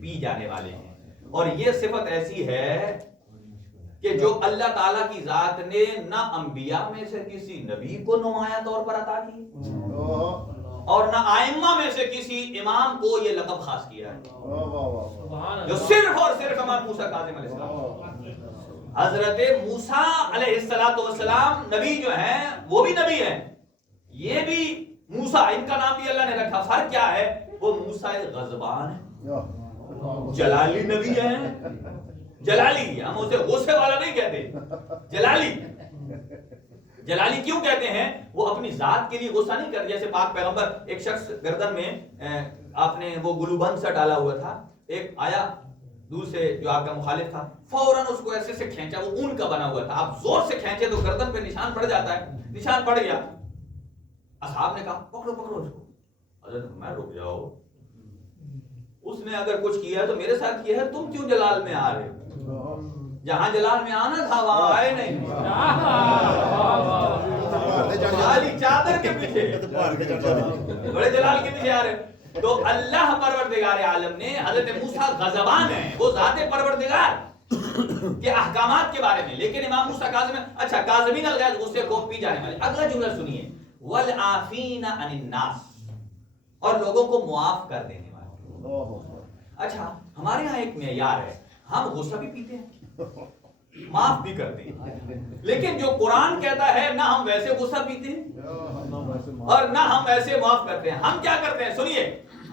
پی جانے والے ہیں. اور یہ صفت ایسی ہے کہ جو اللہ تعالیٰ کی ذات نے نہ انبیاء میں سے کسی نبی کو نمایاں طور پر عطا کی اور نہ ائمہ میں سے کسی امام کو یہ لقب خاص کیا ہے، جو صرف اور صرف امام موسیٰ کاظم علیہ السلام. حضرت موسیٰ علیہ السلام نبی جو ہیں وہ بھی نبی ہیں، یہ بھی موسیٰ، ان کا نام بھی اللہ نے رکھا. فرق کیا ہے؟ وہ موسیٰ غضبان ہے، جلالی نبی ہیں. جلالی، ہم اسے غصے والا نہیں کہتے، جلالی. جلالی کیوں کہتے ہیں؟ وہ اپنی ذات کے لیے غصہ نہیں کرتے. جیسے پاک پیغمبر، ایک شخص گردن میں آپ نے وہ گلو بند سا ڈالا ہوا تھا، ایک آیا دور سے جو آپ کا مخالف تھا، فوراً اس کو ایسے سے کھینچا، وہ اون کا بنا ہوا تھا، آپ زور سے کھینچے تو گردن پہ نشان پڑ جاتا ہے. نشان پڑ گیا، اصحاب نے کہا پکڑو پکڑو اس کو. حضرت میں رک جاؤ، اس نے اگر کچھ کیا تو میرے ساتھ کیا ہے، تم کیوں جلال میں آ رہے ہو؟ جہاں جلال میں آنا تھا وہاں آئے نہیں. جلالی چادر کے پیچھے، بڑے جلال کے پیچھے آ رہے. تو اللہ پروردگار عالم نے، حضرت موسیٰ غضبان ہیں، وہ ذات پروردگار کے احکامات کے بارے میں، لیکن امام موسیٰ کاظم، اچھا کاظمین الغیظ، غصے کو پی جانے والے. اگلا جملہ سنیے، والعافین عن الناس، اور لوگوں کو معاف کر دینے والے. اچھا ہمارے ہاں ایک معیار ہے، ہم غصہ بھی پیتے ہیں، معاف بھی کرتے ہیں، لیکن جو قرآن کہتا ہے نہ ہم ویسے غصہ پیتے ہیں اور نہ ہم ویسے معاف کرتے ہیں. ہم کیا کرتے ہیں؟ سنیے،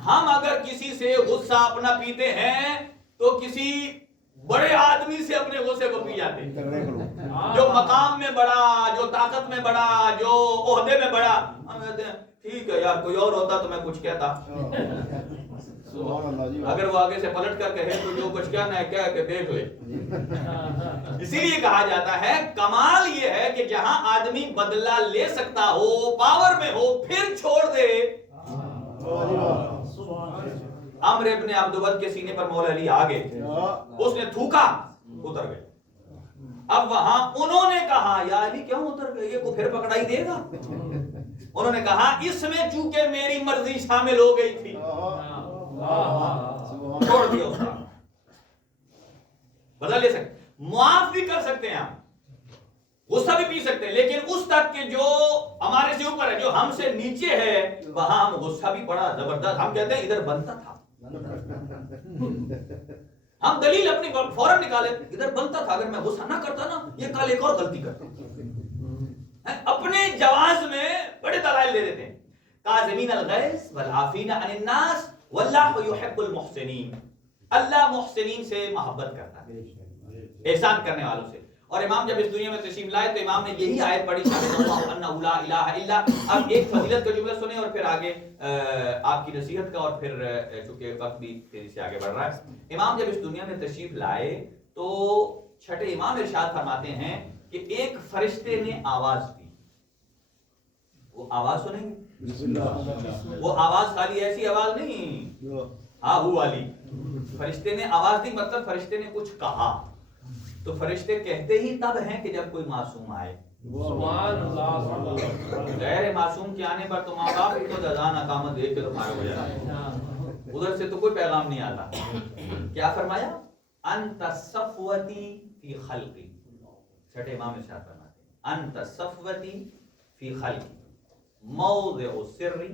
ہم اگر کسی سے غصہ اپنا پیتے ہیں تو کسی بڑے آدمی سے اپنے غصے کو پی جاتے ہیں، جو مقام میں بڑا، جو طاقت میں بڑا، جو عہدے میں بڑا. ہم کہتے ہیں ٹھیک ہے یار، کوئی اور ہوتا تو میں کچھ کہتا. اگر وہ آگے سے پلٹ کر کہے تو جو کچھ کہنا ہے کیا کہ دیکھ لے. اسی لیے کہا جاتا ہے کمال یہ ہے کہ جہاں آدمی بدلہ لے سکتا ہو، پاور میں ہو، پھر چھوڑ دے. عمر ابن عبدود کے سینے پر مولا علی آگے، اس نے تھوکا، اتر گئے. اب وہاں انہوں نے کہا یا علی کیوں اتر گئے، یہ کو پھر پکڑائی دے گا. انہوں نے کہا اس میں چونکہ میری مرضی شامل ہو گئی تھی، چھوڑ دیا اس کا. بدل لے سکتے، معاف بھی کر سکتے ہیں، ہم غصہ بھی پی سکتے ہیں، لیکن اس تک کہ جو ہمارے سے اوپر ہے، جو ہم سے نیچے ہے، وہاں ہم غصہ بھی بڑا زبردست. ہم کہتے ہیں ادھر بنتا تھا، ہم دلیل اپنی فوراً نکالے، ادھر بنتا تھا، اگر میں غصہ نہ کرتا نا یہ کل ایک اور غلطی کرتا. اپنے جواز میں بڑے دلائل دے دیتے ہیں. کاظمین الغیظ والعافین عن الناس واللہ یحب المحسنین، اللہ محسنین سے محبت کرتا ہے، احسان کرنے والوں سے. اور امام جب اس دنیا میں تشریف لائے تو امام نے یہی آیت پڑھی، شاہد اللہ انہ لا الہ الا. اب ایک فضیلت کا جملہ سنیں اور پھر آگے آپ کی نصیحت کا، اور پھر چونکہ وقت بھی تیزی سے آگے بڑھ رہا ہے. امام جب اس دنیا میں تشریف لائے تو چھٹے امام ارشاد فرماتے ہیں کہ ایک فرشتے نے آواز دی. وہ آواز سنیں گے، وہ آواز خالی ایسی آواز نہیں آہو والی، فرشتے نے آواز دی، مطلب فرشتے نے کچھ کہا. تو فرشتے کہتے ہی تب ہیں کہ جب کوئی معصوم آئے. غیر معصوم کے آنے پر تو ماں باپ ہی کو اذان اقامت دے کے تو فارغ ہو جاتا ہے، ادھر سے تو کوئی پیغام نہیں آتا. کیا فرمایا؟ انت صفوتی فی خلقی. چھٹے امام ارشاد فرماتے ہیں انت صفوتی فی خلقی موضع سری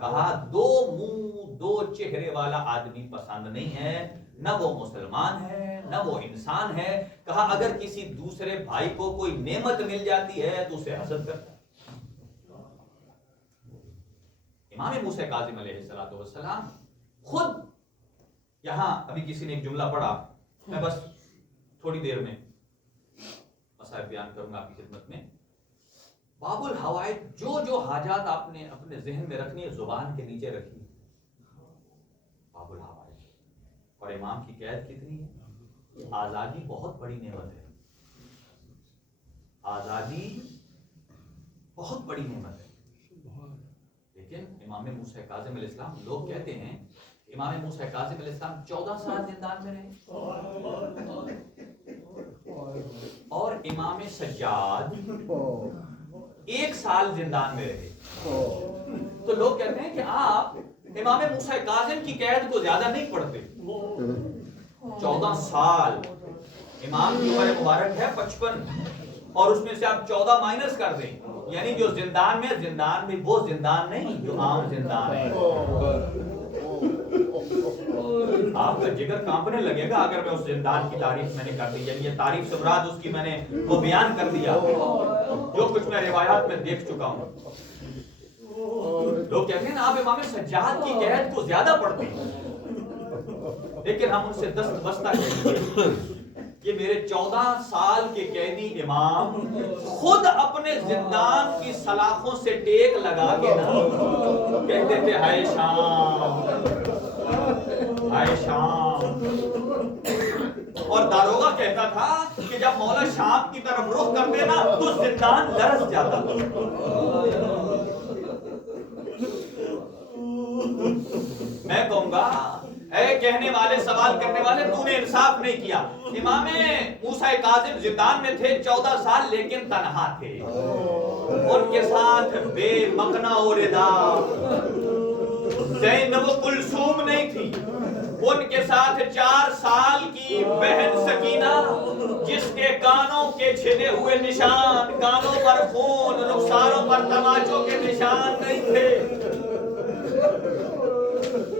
کہا دو منہ دو چہرے والا آدمی پسند نہیں ہے، نہ وہ مسلمان ہے نہ وہ انسان ہے۔ کہا اگر کسی دوسرے بھائی کو کوئی نعمت مل جاتی ہے تو اسے حسد کرتا ہے۔ امام موسیٰ کاظم علیہ السلام خود یہاں ابھی کسی نے ایک جملہ پڑھا، میں بس تھوڑی دیر میں مسائل بیان کروں گا آپ کی خدمت میں۔ باب الحوائج، جو حاجات آپ نے اپنے ذہن میں رکھنی ہے زبان کے نیچے رکھیے، باب الحوائج۔ اور امام کی قید کتنی ہے؟ آزادی بہت بڑی نعمت ہے، آزادی بہت بڑی نعمت ہے، لیکن امام موسیٰ کاظم علیہ السلام، لوگ کہتے ہیں امام موسیٰ کاظم علیہ السلام 14 سال زندان میں رہے، اور امام سجاد 1 سال زندان میں رہے۔ تو لوگ کہتے ہیں کہ آپ امام موسیٰ کاظم کی قید کو زیادہ نہیں پڑھتے۔ 14 سال، امام کی عمر مبارک ہے 55، اور اس میں سے آپ 14 مائنس کر دیں، یعنی جو زندان میں وہ زندان نہیں جو عام زندان ہے۔ آپ کا جگر کانپنے لگے گا اگر میں اس زندان کی تعریف میں نے کر دی، یعنی یہ تعریف سے مراد اس کی میں نے وہ بیان کر دیا جو کچھ میں روایات میں دیکھ چکا ہوں۔ لوگ کہتے ہیں آپ امام سجاد کی قید کو زیادہ پڑھتے ہیں، لیکن ہم ان سے دست بستہ کہیں گے کہ میرے 14 سال کے قیدی امام خود اپنے زندان کی سلاخوں سے ٹیک لگا کے نا کہتے تھے ہائے شام ہائے شام، اور داروغہ کہتا تھا کہ جب مولا شام کی طرف رخ کرتے نا تو زندان لرز جاتا تھا۔ میں کہوں گا اے کہنے والے، سوال کرنے والے، تو نے انصاف نہیں کیا۔ امام موسیٰ کاظم زندان میں تھے 14 سال، لیکن تنہا تھے، ان کے ساتھ بے مقنع و ردا زینب و کلثوم نہیں تھی، ان کے ساتھ 4 سال کی بہن سکینہ، جس کے کانوں کے چھنے ہوئے نشان، کانوں پر خون، رخساروں پر تماچوں کے نشان نہیں تھے۔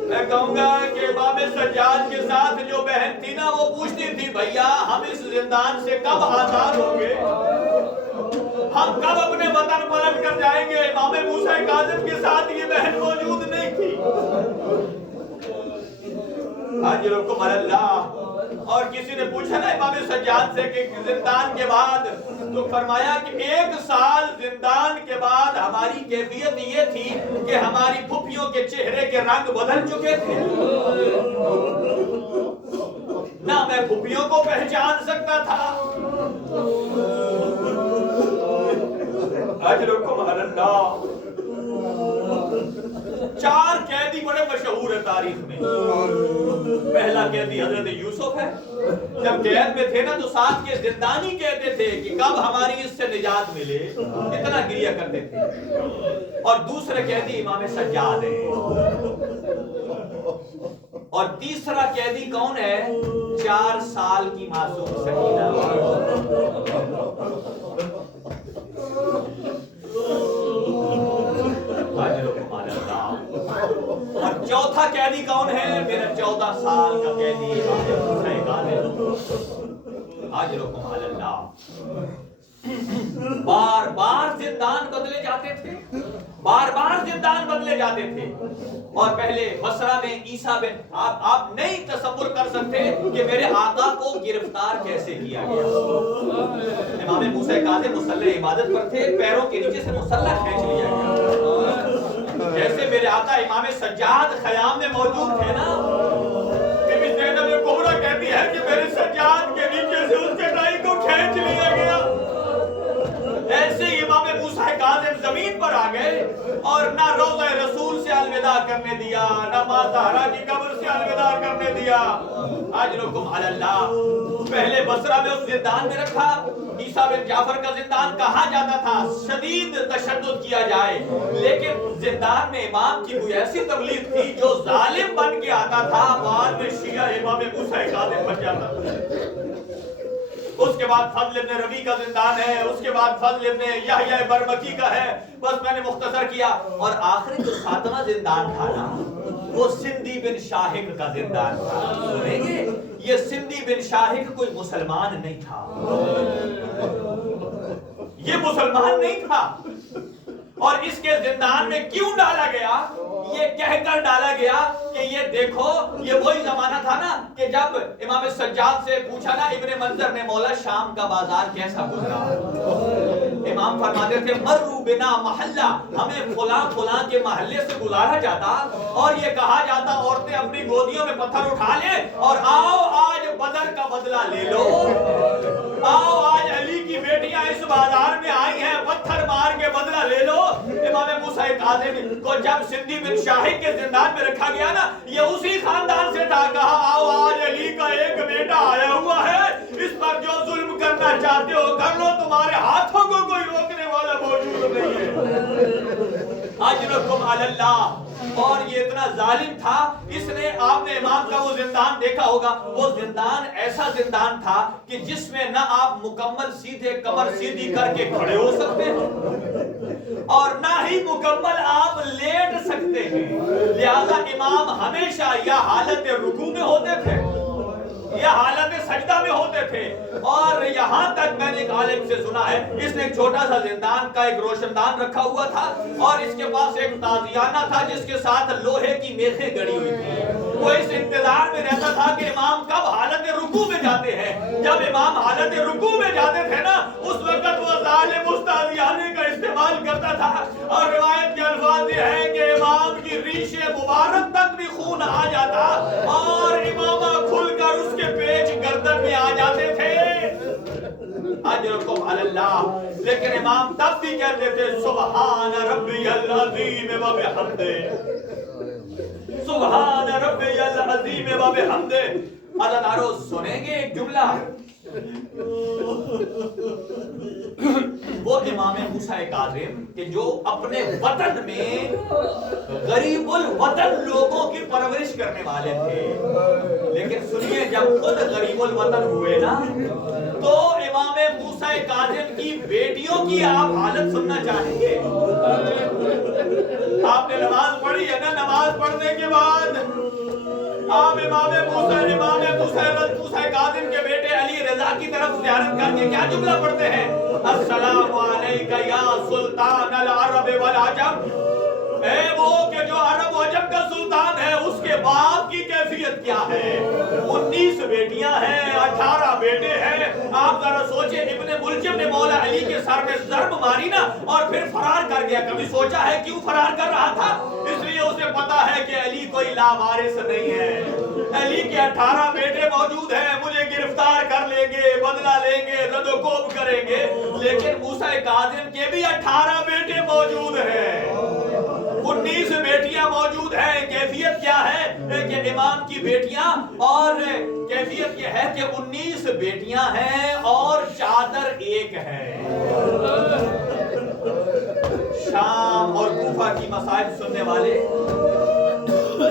میں کہوں گا کہ امام سجاد کے ساتھ جو بہن تھی نا وہ پوچھتی تھی بھیا ہم اس زندان سے کب آزاد ہوں گے، ہم کب اپنے وطن پلٹ کر جائیں گے۔ امام موسیٰ کاظم کے ساتھ یہ بہن موجود نہیں تھی۔ اجرکم اللہ۔ اور کسی نے پوچھا نا امام سجاد سے کہ زندان کے بعد، تو فرمایا کہ 1 سال زندان کے بعد ہماری کیفیت یہ تھی کہ ہماری پھپھیوں کے چہرے کے رنگ بدل چکے تھے، نہ میں پھپھیوں کو پہچان سکتا تھا۔ اجرکم اللہ۔ 4 قیدی بڑے مشہور ہیں تاریخ میں۔ پہلا قیدی حضرت یوسف ہے، جب قید میں تھے نا تو ساتھ کے زندانی کہتے تھے کہ کب ہماری اس سے نجات ملے، اتنا گریہ کرتے تھے۔ اور دوسرے قیدی امام سجاد ہیں، اور تیسرا قیدی کون ہے؟ 4 سال کی معصوم سکینہ۔ اور چوتھا قیدی کون ہے؟ میرا 14 سال کا قیدی امام موسیٰ کاظم۔ اجرکم اللہ۔ بار بار زندان بدلے جاتے تھے، بار بار زندان بدلے جاتے تھے۔ اور پہلے بصرہ میں عیسیٰ بن، آپ نہیں تصور کر سکتے کہ میرے آقا کو گرفتار کیسے کیا گیا۔ امام موسیٰ کاظم مصلی عبادت پر تھے، پیروں کے نیچے سے مسلح کھینچ لیا گیا، جیسے میرے آقا امام سجاد خیام میں موجود تھے نا۔ بی بی زینب کبریٰ کہتی ہے کہ میرے سجاد کے نیچے سے اس چٹائی کو کھینچ لیا گیا۔ ایسے ہی امام موسیٰ کاظم زمین پر آ گئے، اور نہ روضہ رسول سے الوداع کرنے دیا، نہ ماں زہرا کی قبر سے الوداع کرنے دیا۔ اجرکم علی اللہ۔ پہلے بصرہ میں اس زندان میں رکھا، عیسیٰ بن جعفر کا زندان کہا جاتا تھا شدید تشدد کیا جائے، لیکن زندان میں امام کی کوئی ایسی تبلیغ تھی جو ظالم بن کے آتا تھا، بعد میں شیعہ امام موسیٰ کاظم بن جاتا تھا۔ اس کے بعد فضل ابن ربی کا زندان ہے، اس کے بعد فضل ابن یحییٰ برمکی کا ہے. بس میں نے مختصر کیا. اور آخری جو 7واں زندان تھا نا وہ سندھی بن شاہق کا زندان تھا. سنیں گے یہ سندھی بن شاہق کوئی مسلمان نہیں تھا، یہ مسلمان نہیں تھا. اور اس کے زندان میں کیوں ڈالا گیا؟ یہ کہہ کر ڈالا گیا کہ یہ دیکھو یہ وہی زمانہ تھا نا کہ جب امام سجاد سے پوچھا نا ابن منظر نے مولا شام کا بازار کیسا گزرا. امام فرماتے تھے مرو بنا محلہ، ہمیں فلاں فلاں کے محلے سے گزارا جاتا اور یہ کہا جاتا عورتیں اپنی گودیوں میں پتھر اٹھا لیں اور آؤ آج بدر کا بدلہ لے لو، آؤ آج علی کی بیٹیاں اس بازار میں آئی ہیں پتھر مار کے بدلہ لے لو. امام موسیٰ کاظم کو جب سندھی بن شاہق کے زندان میں رکھا گیا نا یہ اسی خاندان سے تھا. کہا آؤ آج علی کا ایک بیٹا آیا ہوا ہے، اس پر جو ظلم کرنا چاہتے ہو کر لو، تمہارے ہاتھوں کو کوئی روکنے والا موجود نہیں ہے. اجرکم علی اللہ. اور یہ اتنا ظالم تھا اس نے، آپ نے امام کا وہ زندان دیکھا ہوگا، وہ زندان ایسا زندان تھا کہ جس میں نہ آپ مکمل سیدھے کمر سیدھی کر کے کھڑے ہو سکتے ہیں اور نہ ہی مکمل آپ لیٹ سکتے ہیں. لہذا امام ہمیشہ یا حالت رکوع میں ہوتے تھے یا حالت سجدہ میں ہوتے تھے. اور یہاں تک میں نے ایک عالم سے سنا ہے اس نے ایک چھوٹا سا زندان کا ایک روشن دان رکھا ہوا تھا اور اس کے پاس ایک تازیانہ تھا جس کے ساتھ لوہے کی میخیں گڑی ہوئی تھی. وہ اس انتظار میں رہتا تھا کہ امام کب حالت رکوع میں جاتے ہیں. جب امام حالت رکوع میں جاتے تھے نا اس وقت وہ ظالم اس تازیانے کا استعمال کرتا تھا اور روایت کے الفاظ یہ ہیں کہ امام کی ریش مبارک تک بھی خون آ جاتا اور امامہ کھل کر اس کے پیچ گردن میں آ جاتے تھے. اجرکم علی اللہ. لیکن امام تب بھی کہتے تھے سبحان ربی العظیم و بحمدہ، سبحان ربی العظیم و بحمدہ. عزیزانو سنیں گے ایک جملہ، وہ امام موسیٰ کاظم کہ جو اپنے وطن میں غریب الوطن لوگوں کی پرورش کرنے والے تھے، لیکن سنیے جب خود غریب الوطن ہوئے نا تو امام موسیٰ کاظم کی بیٹیوں کی آپ حالت سننا چاہیں گے. آپ نے نماز پڑھی ہے نا، نماز پڑھنے کے بعد آپ امام موسیٰ کاظم کے بیٹے علی رضا کی طرف زیارت کر کے کیا جملہ پڑھتے ہیں؟ السلام علیکہ یا سلطان العرب والعجم. اے وہ کہ جو عرب و عجم کا سلطان ہے اس کے باپ کی کیفیت کیا ہے؟ 19 بیٹیاں ہیں، 18 بیٹے ہیں. آپ ذرا سوچیں ابن ملجم نے مولا علی کے سر میں ضرب ماری نا اور پھر فرار کر گیا. کبھی سوچا ہے کیوں فرار کر رہا تھا؟ اس لیے اسے پتا ہے کہ علی کوئی لاوارث نہیں ہے. علی کے 18 بیٹے موجود ہیں، مجھے گرفتار کر لیں گے، بدلہ لیں گے، رد و کوب کریں گے. لیکن موسیٰ کاظم کے بھی 18 بیٹے موجود ہیں، 19 بیٹیاں موجود ہیں. کیفیت کیا ہے کہ امام کی بیٹیاں، اور کیفیت یہ ہے کہ 19 بیٹیاں ہیں اور چادر ایک ہے. شام اور کوفہ کی مصائب سننے والے،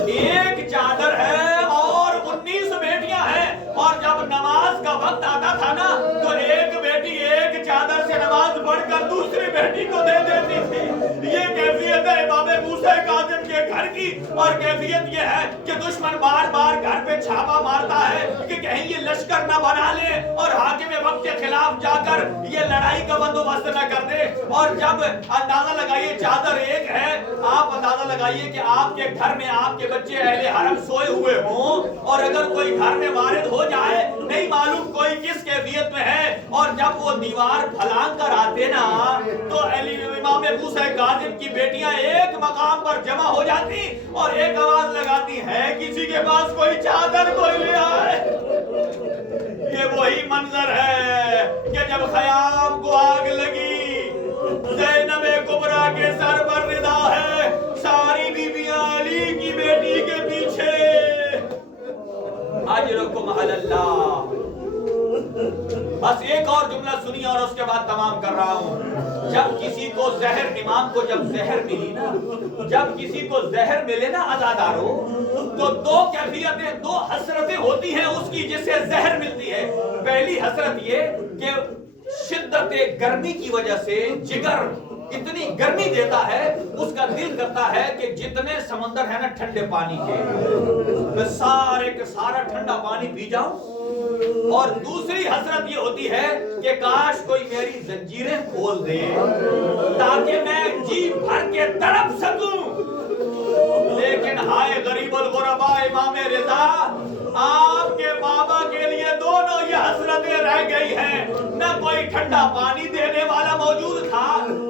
ایک چادر ہے اور 19 بیٹیاں ہیں. اور جب نماز کا وقت آتا تھا نا تو ایک بیٹی ایک چادر سے نماز پڑھ کر دوسری بیٹی کو دے دیتی تھی. یہ کیفیت ہے امام موسیٰ کاظم کے گھر کی. اور کیفیت یہ ہے کہ دشمن بار بار گھر پہ چھاپا مارتا ہے کہ کہیں یہ لشکر نہ بنا لے اور حاکم وقت کے خلاف جا کر یہ لڑائی کا بندوبست نہ کر دے. اور جب اندازہ لگائیے چادر ایک ہے، آپ اندازہ لگائیے کہ آپ کے گھر میں آپ کے بچے اہل حرم سوئے ہوئے ہوں اور اگر کوئی گھر میں وارد ہو جائے نہیں معلوم کوئی کس کیفیت میں ہے، اور جب وہ دیوار پھلانگ کر آتے نا تو امام موسیٰ کاظم کی بیٹیاں ایک مقام پر جمع ہو جاتی اور ایک آواز لگاتی ہے کسی کے پاس کوئی چادر کوئی لے آئے. یہ وہی منظر ہے کہ جب خیام کو آگ لگی، زینب کبریٰ کے سر پر ردا ہے، ساری بیویاں علی کی بیٹی کے پیچھے. اجرکم علی اللہ. بس ایک اور جملہ سنیے اور اس کے بعد تمام کر رہا ہوں. جب کسی کو زہر، امام کو جب زہر ملی نا، جب کسی کو زہر ملے نا عزادارو، تو دو کیفیتیں، دو حسرتیں ہوتی ہیں اس کی جسے زہر ملتی ہے. پہلی حسرت یہ کہ شدت گرمی کی وجہ سے جگر اتنی گرمی دیتا ہے، اس کا دل کرتا ہے کہ جتنے سمندر ہے نا ٹھنڈے پانی کے، میں سارے کا سارا ٹھنڈا پانی پی جاؤں. اور دوسری حسرت یہ ہوتی ہے کہ کاش کوئی میری زنجیریں کھول دے تاکہ میں جی بھر کے تڑپ سکوں. لیکن ہائے غریب الغربا امام رضا، آپ کے بابا کے لیے دونوں یہ حسرتیں رہ گئی ہیں. نہ کوئی ٹھنڈا پانی دینے والا موجود تھا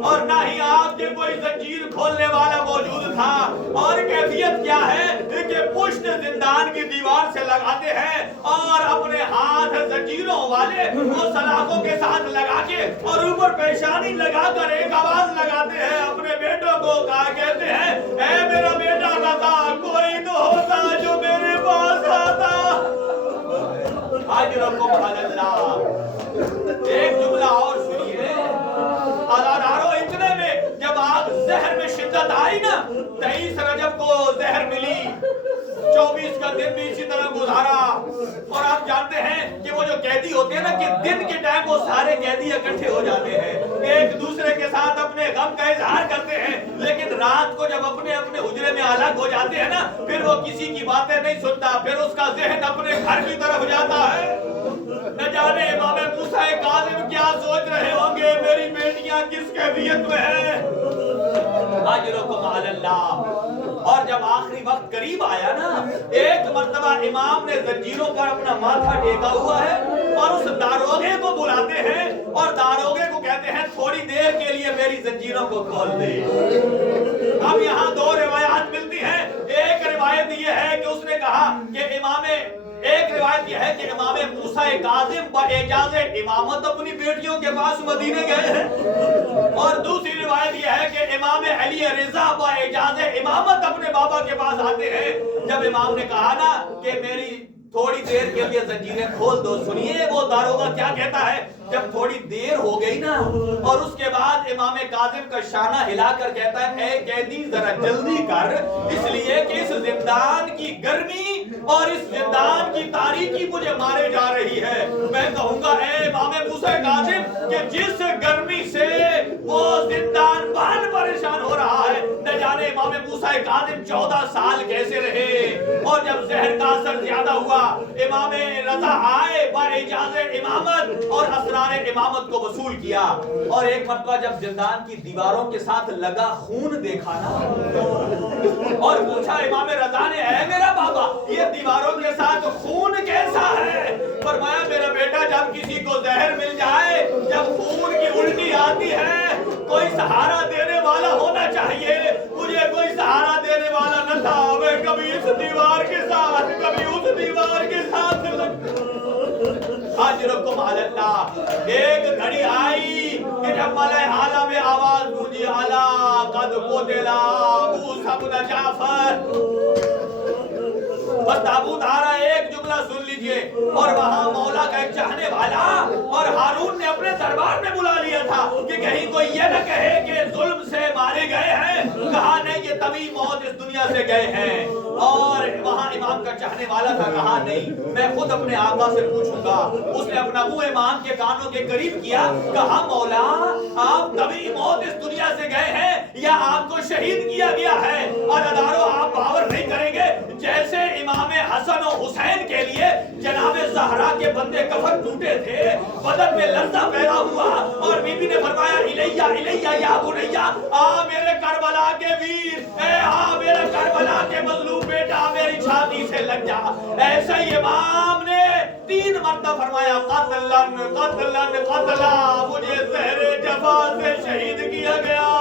اور نہ ہی آپ کے کوئی زنجیر کھولنے والا موجود تھا. اور کیفیت کیا ہے کہ پشت زندان کی دیوار سے لگاتے ہیں اور اپنے ہاتھ زنجیروں والے وہ سلاخوں کے ساتھ لگا کے اور اوپر پیشانی لگا کر ایک آواز لگاتے ہیں اپنے بیٹوں کو. کہا کہتے ہیں اے میرا بیٹا رضا، کوئی تو ہوتا جو میرے پاس آتا. اجرکم علی اللہ. ایک جملہ اور سنیے عزادارو، اتنے میں جب آگ زہر میں شدت آئی نا، 23 رجب کو زہر ملی، 24 کا دن بھی اسی طرح گزارا. اور آپ جانتے ہیں کہ وہ جو قیدی ہوتے ہیں نا کہ دن کے ٹائم وہ سارے قیدی اکٹھے ہو جاتے ہیں، ایک دوسرے کے ساتھ اپنے غم کا اظہار کرتے ہیں، لیکن رات کو جب اپنے اپنے حجرے میں الگ ہو جاتے ہیں نا، پھر وہ کسی کی باتیں نہیں سنتا، پھر اس کا ذہن اپنے گھر کی طرف جاتا ہے. نہ جانے امام موسیٰ کاظم کیا سوچ رہے ہوں گے، میری بیٹیاں کس کیفیت میں ہیں. اجرکم علی اللہ. اور جب آخری وقت قریب آیا نا، ایک مرتبہ امام نے زنجیروں پر اپنا ماتھا ٹیکا ہوا ہے اور اس داروغے کو بلاتے ہیں اور داروغے کو کہتے ہیں تھوڑی دیر کے لیے میری زنجیروں کو کھول دے. اب یہاں دو روایات ملتی ہیں. ایک روایت یہ ہے کہ اس نے کہا کہ ایک روایت یہ ہے کہ امام موسیٰ کاظم باعجاز امامت اپنی بیٹیوں کے پاس مدینے گئے ہیں، اور دوسری روایت یہ ہے کہ امام علی رضا باعجاز امامت اپنے بابا کے پاس آتے ہیں. جب امام نے کہا نا کہ میری تھوڑی دیر کے لیے زنجیریں کھول دو، سنیے وہ داروغہ کیا کہتا ہے. جب تھوڑی دیر ہو گئی نا اور اس کے بعد امام کاظم کا شانہ ہلا کر کہتا ہے اے قیدی ذرا جلدی کر، اس لیے کہ اس زندان کی گرمی اور اس زندان کی تاریکی مجھے مارے جا رہی ہے. میں کہوں گا اے امام موسیٰ کاظم کہ جس گرمی سے وہ زندان بان پریشان ہو رہا ہے، نہ جانے امام موسیٰ کاظم 14 سال کیسے رہے. اور جب زہر کا اثر زیادہ ہوا، امام رضا آئے باعجاز امامت اور اسرار امامت کو وصول کیا. اور ایک مرتبہ جب زندان کی دیواروں کے ساتھ لگا خون دیکھا نا اور پوچھا امام رضا نے اے میرا بابا یہ دیواروں کے ساتھ خون کیسا ہے. فرمایا میرا بیٹا جب کسی کو زہر مل جائے، جب خون کی الٹی آتی ہے، کوئی سہارا دینے والا ہونا چاہیے. مجھے کوئی سہارا دینے والا نہ تھا، میں کبھی اس دیوار کے ساتھ کبھی اس دیوار کے ساتھ. اجرکم علی اللہ. ایک گھڑی آئی کہ جب ملائے اعلیٰ میں آواز گونجی اعلیٰ قد قتل موسیٰ بن جعفر. بس تابوت آ رہا ہے، ایک جملہ سن لیجئے. اور وہاں مولا کا ایک چاہنے والا اور ہارون نے اپنے دربار میں بلا لیا تھا کہ کہیں کوئی یہ نہ کہے کہ ظلم سے مارے گئے ہیں. کہا نہیں یہ طبی موت اس دنیا سے گئے ہیں. اور وہاں امام کا چاہنے والا تھا، کہا نہیں میں خود اپنے آقا سے پوچھوں گا. اس نے اپنا منہ امام کے کانوں کے قریب کیا، کہا مولا آپ طبی موت اس دنیا سے گئے ہیں یا آپ کو شہید کیا گیا ہے. اور ادارو آپ باور نہیں کریں گے، جیسے امام حسن و حسین کے لیے جناب زہرا کے بندے کفن ٹوٹے تھے، بدن میں لرزہ پیدا ہوا اور بی بی نے فرمایا الیہ الیہ یا بنیہ، آ میرے کربلا کے ویر، اے آ میرے کربلا کے مظلوم بیٹا میری چھاتی سے لگ جا. ایسے ہی امام نے 3 مرتبہ فرمایا قتلن قتلن قتلا، مجھے زہر جفا سے شہید کیا گیا.